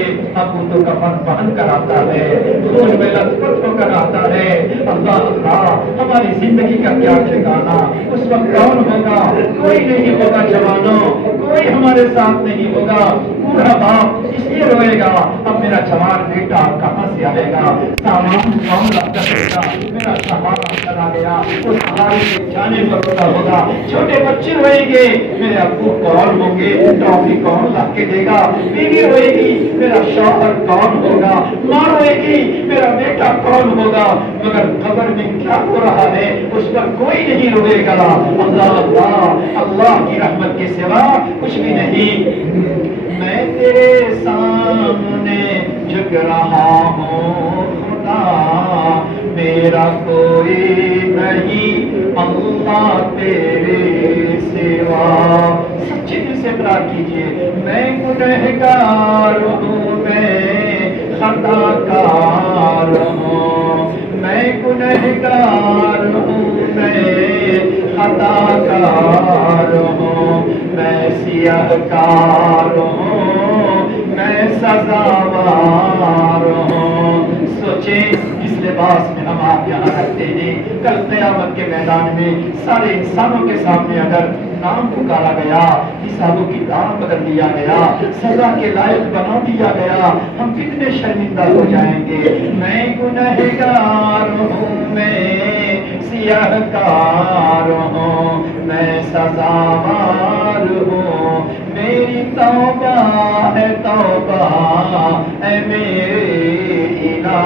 ابو تو کفن پہن کر آتا ہے، خون میں لت پت ہو کر آتا ہے۔ اللہ اللہ ہماری زندگی کا کیا ٹھکانا، اس وقت کون ہوگا؟ کوئی نہیں ہوگا جوانوں، کوئی ہمارے ساتھ نہیں ہوگا۔ پورا باپ اس لیے روئے گا اب میرا جوان بیٹا کہاں سے آئے گا، سامان کون رکھ کرے گا، میرا سہارا چلا گیا، اس سہارے سے جانے پر روتا ہوگا۔ چھوٹے بچے روئیں گے میرے ابو کون ہوں گے، ٹافی کون لا کے دے گا، بیوی روئے گی میرا شوہر کون ہوگا، ماں روئے گی میرا بیٹا کون ہوگا، مگر قبر میں کیا ہو رہا ہے اس پر کوئی نہیں روئے گا۔ اللہ اللہ اللہ کی رحمت کے سوا کچھ بھی نہیں۔ میں تیرے سامنے جگ رہا ہوں خدا میرا کوئی نہیں اللہ تیرے سوا. سچے دل سے اقرار کیجیے میں گنہگار ہوں میں خطا کار ہوں میں گنہگار ہوں میں خطا کار ہوں میں سیاہ کار ہوں میں سزاوار ہوں. سوچیں اس لباس میں ہم آپ یہاں رکھتے ہیں کل قیامت کے میدان میں سارے انسانوں کے سامنے اگر نام پکارا گیا حساب و کتاب بدل دیا گیا سزا کے لائق بنا دیا گیا ہم کتنے شرمندہ ہو جائیں گے. میں گنہگار ہوں میں سیاہ کار ہوں میں سزاوار ہوں میری توبہ ہے توبہ اے میرے الہ.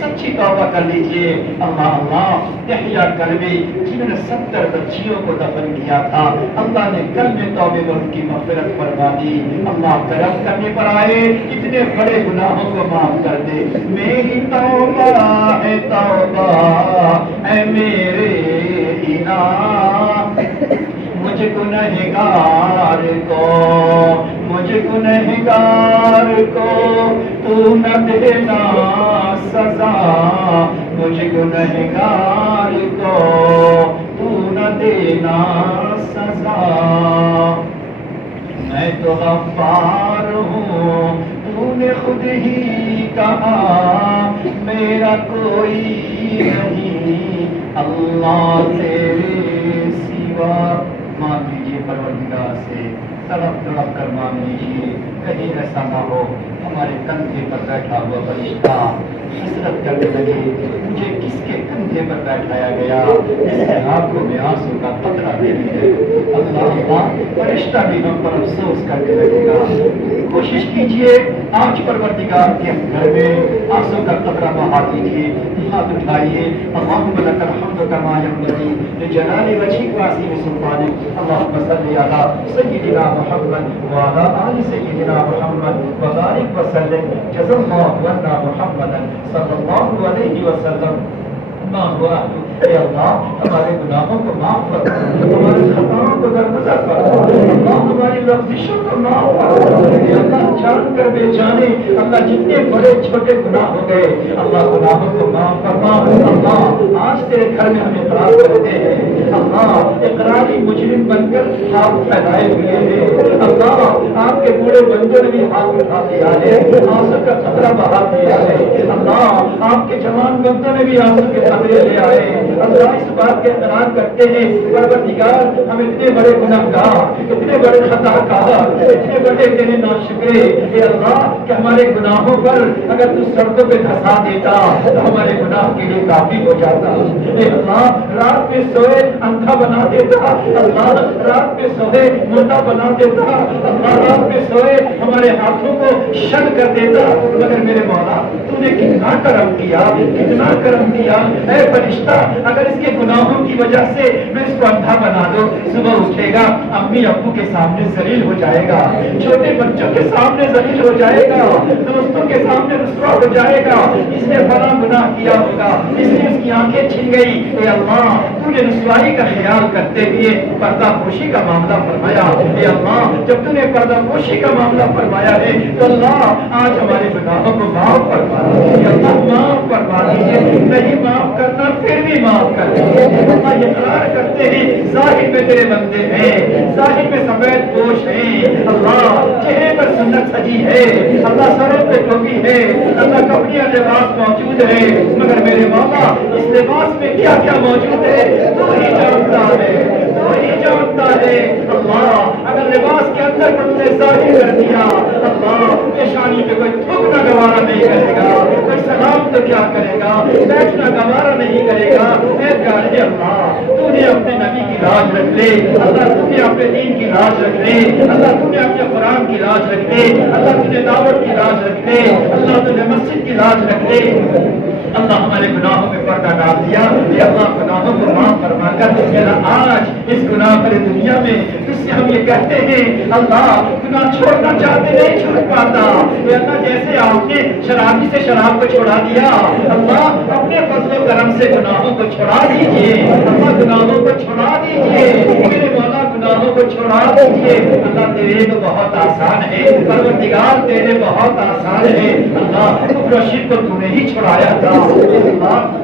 سچی توبہ کر لیجئے. اللہ اللہ یحییٰ کلبی جنہوں نے 70 بچیوں کو دفن کیا تھا اللہ نے کل میں توبے میں ان کی مغفرت فرما دی. اللہ کرم کرنے پر آئے اتنے بڑے گناہوں کو معاف کر دے. میری توبہ ہے توبہ اے میرے الہ. مجھ گنہگار کو تو نہ دینا سزا مجھ گنہگار کو تو نہ دینا سزا. میں تو غفار ہوں تو نے خود ہی کہا میرا کوئی نہیں اللہ تیرے سوا. مان لیجیے پروردگار سے تڑپ تڑپ کر مان لیجیے کہیں ایسا نہ ہو ہمارے کندھے پر بیٹھا ہوا فرشتہ حسرت کرنے لگے مجھے کس کے کندھے پر بیٹھایا گیا اس کے آنکھوں میں آنسو کا قطرہ دینے لگے. اللہ اللہ فرشتہ بھی ہم پر افسوس کرنے لگے گا. کوشش کیجیے آج پروردگار کے گھر میں آنسو کا قطرہ بہا دیجیے. ہاتھ اٹھائیے اللہم لک الحمد کما ینبغی لجلال وجہک وعظیم سلطانک. اللہم صلی علی سیدنا محمد وعلی آل سیدنا محمد وبارک وسلم. جزا اللہ عنا محمدا صلی اللہ علیہ وسلم. اے اللہ ہمارے گناہوں کو معاف کر ہمارے خطاؤں کو درگزر کر اللہ ہماری لفظشوں کو معاف کر. اے اللہ جان کر بے جانے اللہ جتنے بڑے چھوٹے گناہ ہو گئے اللہ گناہوں کو معاف کرنا. اللہ آج تیرے گھر میں ہم اقرار کرتے ہیں اللہ اقراری مجرم بن کر ہاتھ پھیلائے ہوئے ہیں. اللہ آپ کے بوڑھے بندوں نے بھی ہاتھ اٹھا دیا ہے آنسو کا قطرہ بہا دیا ہے. اللہ آپ کے جوان بندوں نے بھی آنسو کے قطرے لے آئے. اللہ اس بات کے اقرار کرتے ہیں پروردگار ہم اتنے بڑے گناہگار اتنے بڑے خطا کار اتنے بڑے تیرے ناشکرے اے اللہ کہ ہمارے گناہوں پر اگر تو سڑکوں پہ دھسا دیتا تو ہمارے گناہ کے لیے کافی ہو جاتا. اے اللہ رات میں سوئے اندھا بنا دیتا. اللہ رات میں سوئے موٹا بنا دیتا. اللہ رات میں سوئے ہمارے ہاتھوں کو شل کر دیتا. مگر میرے مولا تو نے کتنا کرم کیا کتنا کرم کیا. اے فرشتہ اگر اس کے گناہوں کی وجہ سے میں اس کو اندھا بنا دوں صبح اٹھے گا امی ابو کے سامنے ذلیل ہو جائے گا چھوٹے بچوں کے سامنے ذلیل ہو جائے گا دوستوں کے سامنے رسوا ہو جائے گا. اس نے بڑا گناہ کیا ہوگا اس نے اس کی آنکھیں چھن گئی. اے اللہ تو نے رسوائی کا خیال کرتے ہوئے پردہ پوشی کا معاملہ فرمایا. اے اللہ جب تو نے پردہ پوشی کا معاملہ فرمایا ہے تو اللہ آج ہمارے گناہوں کو معاف فرما دیجیے. اللہ معاف فرما دیجیے. نہیں معاف کرنا پھر بھی معاف کر دیجیے. اللہ اقرار کرتے ہیں ظاہر میں تیرے بندے ہیں ظاہر میں سفید پوش ہیں. اللہ چہرے پر سنت سجی ہے اللہ سروں پہ ٹوپی ہے اللہ کپڑیاں لباس موجود ہے مگر میرے مولا اس لباس میں کیا کیا موجود ہے تو ہی جانتا ہے تو ہی جانتا ہے. اللہ اگر لباس کے اندر بندے ظاہر کر دیا اللہ پیشانی پہ کوئی تھوکنا گوارا نہیں کرے گا کوئی سلام تو کیا کرے گا بیٹھنا گوارا نہیں کرے گا. اے پیارے اللہ تو نے اپنے نبی کی لاج رکھ لے اللہ تو نے اپنے دین کی لاج رکھ لے اللہ تو نے اپنے قرآن کی لاج رکھ لے اللہ تو نے دعوت کی لاج رکھ لے اللہ تو نے مسجد کی لاج رکھ لے. اللہ ہمارے گناہوں میں پردہ ڈال دیا. اے اللہ گناہوں کو معاف فرما اللہ آج اس گناہ پر دنیا میں اس سے ہم یہ کہتے ہیں اللہ گناہ چھوڑنا چاہتے نہیں چھوڑ پاتا. اے اللہ جیسے آپ نے شرابی سے شراب کو چھوڑا دیا, اللہ اپنے فضل و کرم سے گناہوں کو چھوڑا دیجیے. اللہ گناہوں کو چھوڑا دیجیے, میرے مولا گناہوں کو چھوڑا دیجیے. اللہ تیرے تو بہت آسان ہے, پروردگار تیرے بہت آسان ہے. اللہ کفر و شرک کو تو نے ہی چھڑایا تھا. اللہ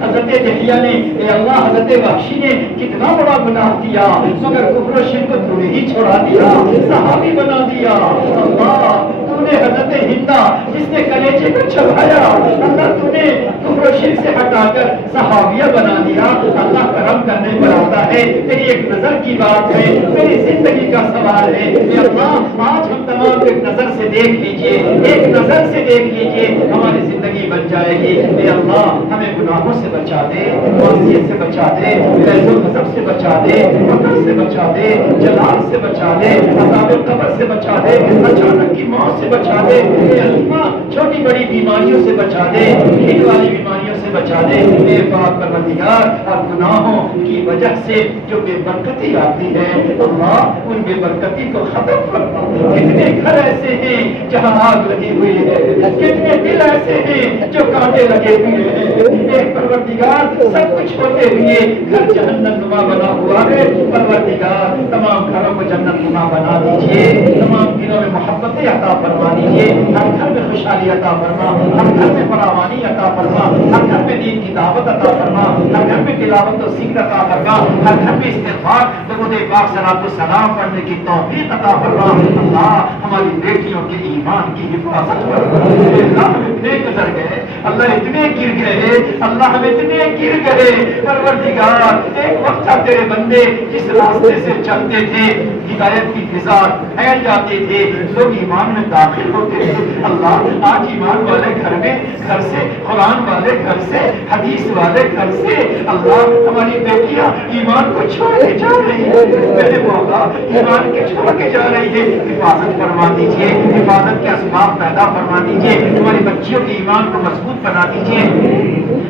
حضرت دہیا نے, اے اللہ حضرت وحشی نے کتنا بڑا گناہ کیا, مگر کفر و شرک کو تو نے ہی چھڑا دیا, صحابی بنا دیا. اللہ تو نے حضرت ہندا جس نے کلیجے کو چبایا, اللہ تو نے کفر و شرک سے ہٹا کر صحابیہ بنا دیا. اللہ کرم کرنے پر آتا ہے, تیری ایک نظر کی بات ہے, میری زندگی کا سوال ہے. اے اللہ آج ہم تمام ایک نظر سے دیکھ لیجئے, ایک نظر سے دیکھ لیجئے, ہماری زندگی بن جائے گی. اے اللہ ہمیں گناہوں سے بچا دے, معصیت سے بچا دے, غیظ و غضب سے بچا دے, فقر سے بچا دے, جلال سے بچا دے, عذاب القبر سے بچا دے, اچانک کی موت سے بچا دے. اے اللہ چھوٹی بڑی بیماریوں سے بچا دے, بھیڑ والی بیماریوں سے بچا دے. اے پاک پروردگار اور گناہوں کی وجہ سے جو بے برکتی آتی ہے اللہ ان بے برکتی کو ختم کرنا. کتنے گھر ایسے ہیں جہاں آگ لگی ہوئی ہے, کتنے دل ایسے ہیں جو کانٹے لگے ہوئے ہیں. ایک پروردگار سب کچھ ہوتے ہوئے گھر جہنم نما بنا ہوا ہے. پروردگار تمام گھروں کو جنت نما بنا دیجیے, تمام دلوں میں محبت عطا فرما دیجیے, ہر گھر میں خوشحالی عطا فرما, ہر گھر میں فراوانی عطا فرما, ہر گھر میں دین کی دعوت عطا فرما, ہر گھر میں تلاوت و ذکر عطا فرما, ہر گھر میں استغفار درود پاک صلوات و سلام پڑھنے کی توفیق عطا فرما. اللہ ہماری بیٹیوں کے ایمان کی حفاظت فرما. اللہ ہم اتنے گزر گئے, اللہ اتنے گر گئے, اللہ ہم اتنے گر گئے. پروردگار ایک وقت تھا تیرے بندے جس راستے سے چلتے تھے ہدایت کی فضا پھیل جاتے تھے, لوگ ایمان میں داخل ہوتے تھے. اللہ آج ایمان والے گھر میں, گھر سے قرآن والے گھر سے, حدیث والے گھر سے اللہ ہماری بیٹیاں ایمان کو چھوڑ کے جا رہی ہے. میرے مولا ایمان کے چھوڑ کے جا رہی ہے, حفاظت فرما دیجیے, حفاظت کے اسباب پیدا فرما دیجیے, ہماری بچیوں کے ایمان کو مضبوط بنا دیجیے.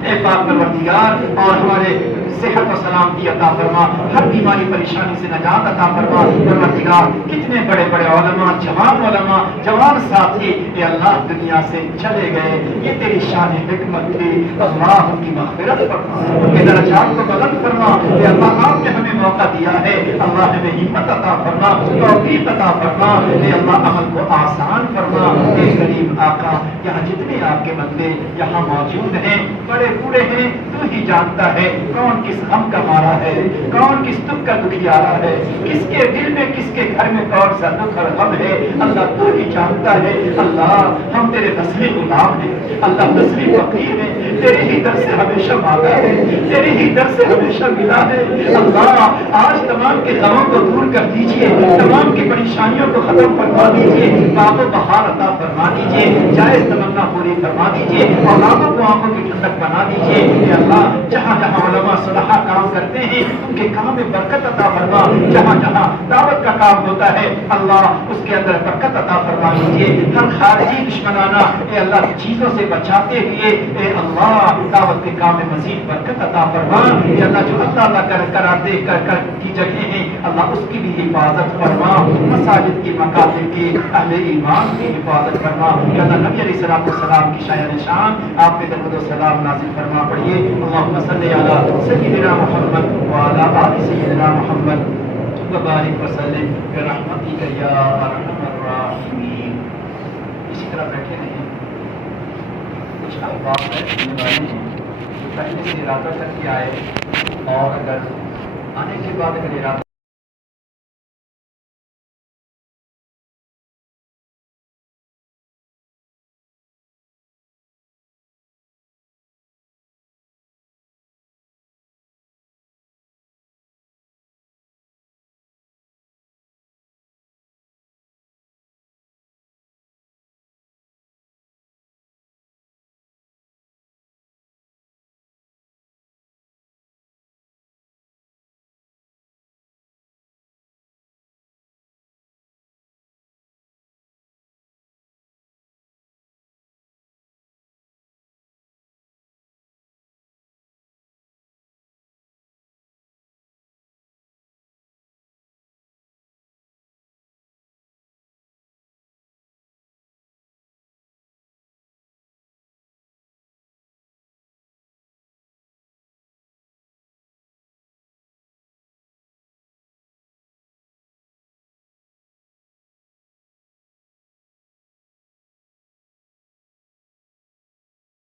اے پاک پروردگار اور ہمارے صحت و سلامتی عطا فرما, ہر بیماری پریشانی سے نجات عطا فرما. پروردگار کتنے بڑے بڑے علماء, جوان ساتھی اے اللہ دنیا سے چلے گئے, یہ تیری شان حکمت تھی. اللہ ان کی مغفرت فرما, ان کے درجات کو بلند فرما. اے اللہ آپ نے ہمیں موقع دیا ہے, اللہ ہمیں ہمت عطا فرما, توفیق عطا فرما. اے اللہ عمل کو آسان فرما. اے کریم آقا یہاں جتنے آپ کے بندے یہاں موجود ہیں, بڑے بوڑھے ہیں, تو ہی جانتا ہے کون کس غم کا مارا ہے, کون کس دکھ کا دکھیارا ہے, کس کے دل میں کس کے گھر میں کون سا دکھ اور غم ہے. اللہ تو ہی جانتا ہے. اللہ ہم تیرے تسلی غلام ہیں, اللہ تسلی فقیر ہے, تیرے ہی در سے ہمیشہ مانگا ہے, تیرے ہی در سے ہمیشہ ملا ہے. اللہ آج تمام کے غموں کو دور کر دیجیے, تمام کی پریشانیوں کو ختم فرما دیجیے, باغ و بہار عطا فرما دیجیے, جائز تمنا پوری فرما دیجیے, اولادوں کو آنکھوں کی ٹھنڈک بنا دیجیے. اللہ جہاں جہاں علماء صلاح کام کرتے ہیں ان کے کام میں برکت عطا فرما. جہاں جہاں دعوت کا کام ہوتا ہے اللہ اس کے اندر برکت عطا فرما دیجیے. ہر خارجی دشمنانہ اے اللہ چیزوں سے بچاتے ہوئے اے اللہ دعوت کے کام میں مزید برکت عطا فرما. اے اللہ جو اللہ قرار دے کر کی جگہ ہیں اللہ اس کی بھی حفاظت فرما. مساجد کی مکاتب کی اہل ایمان کی حفاظت فرما. اے اللہ نبی علیہ السلام کی شایان شان آپ پہ درود و سلام نازل فرما. پڑھیے اللہم صلی علی سیدنا محمد وعلی آل سیدنا محمد وبارک وسلم برحمتک یا ارحم الراحمین. اسی طرح بیٹھے رہیں. کچھ احباب ہیں جو پہلے سے ارادہ کر کے آئے اور اگر آنے کے بعد اگر ارادہ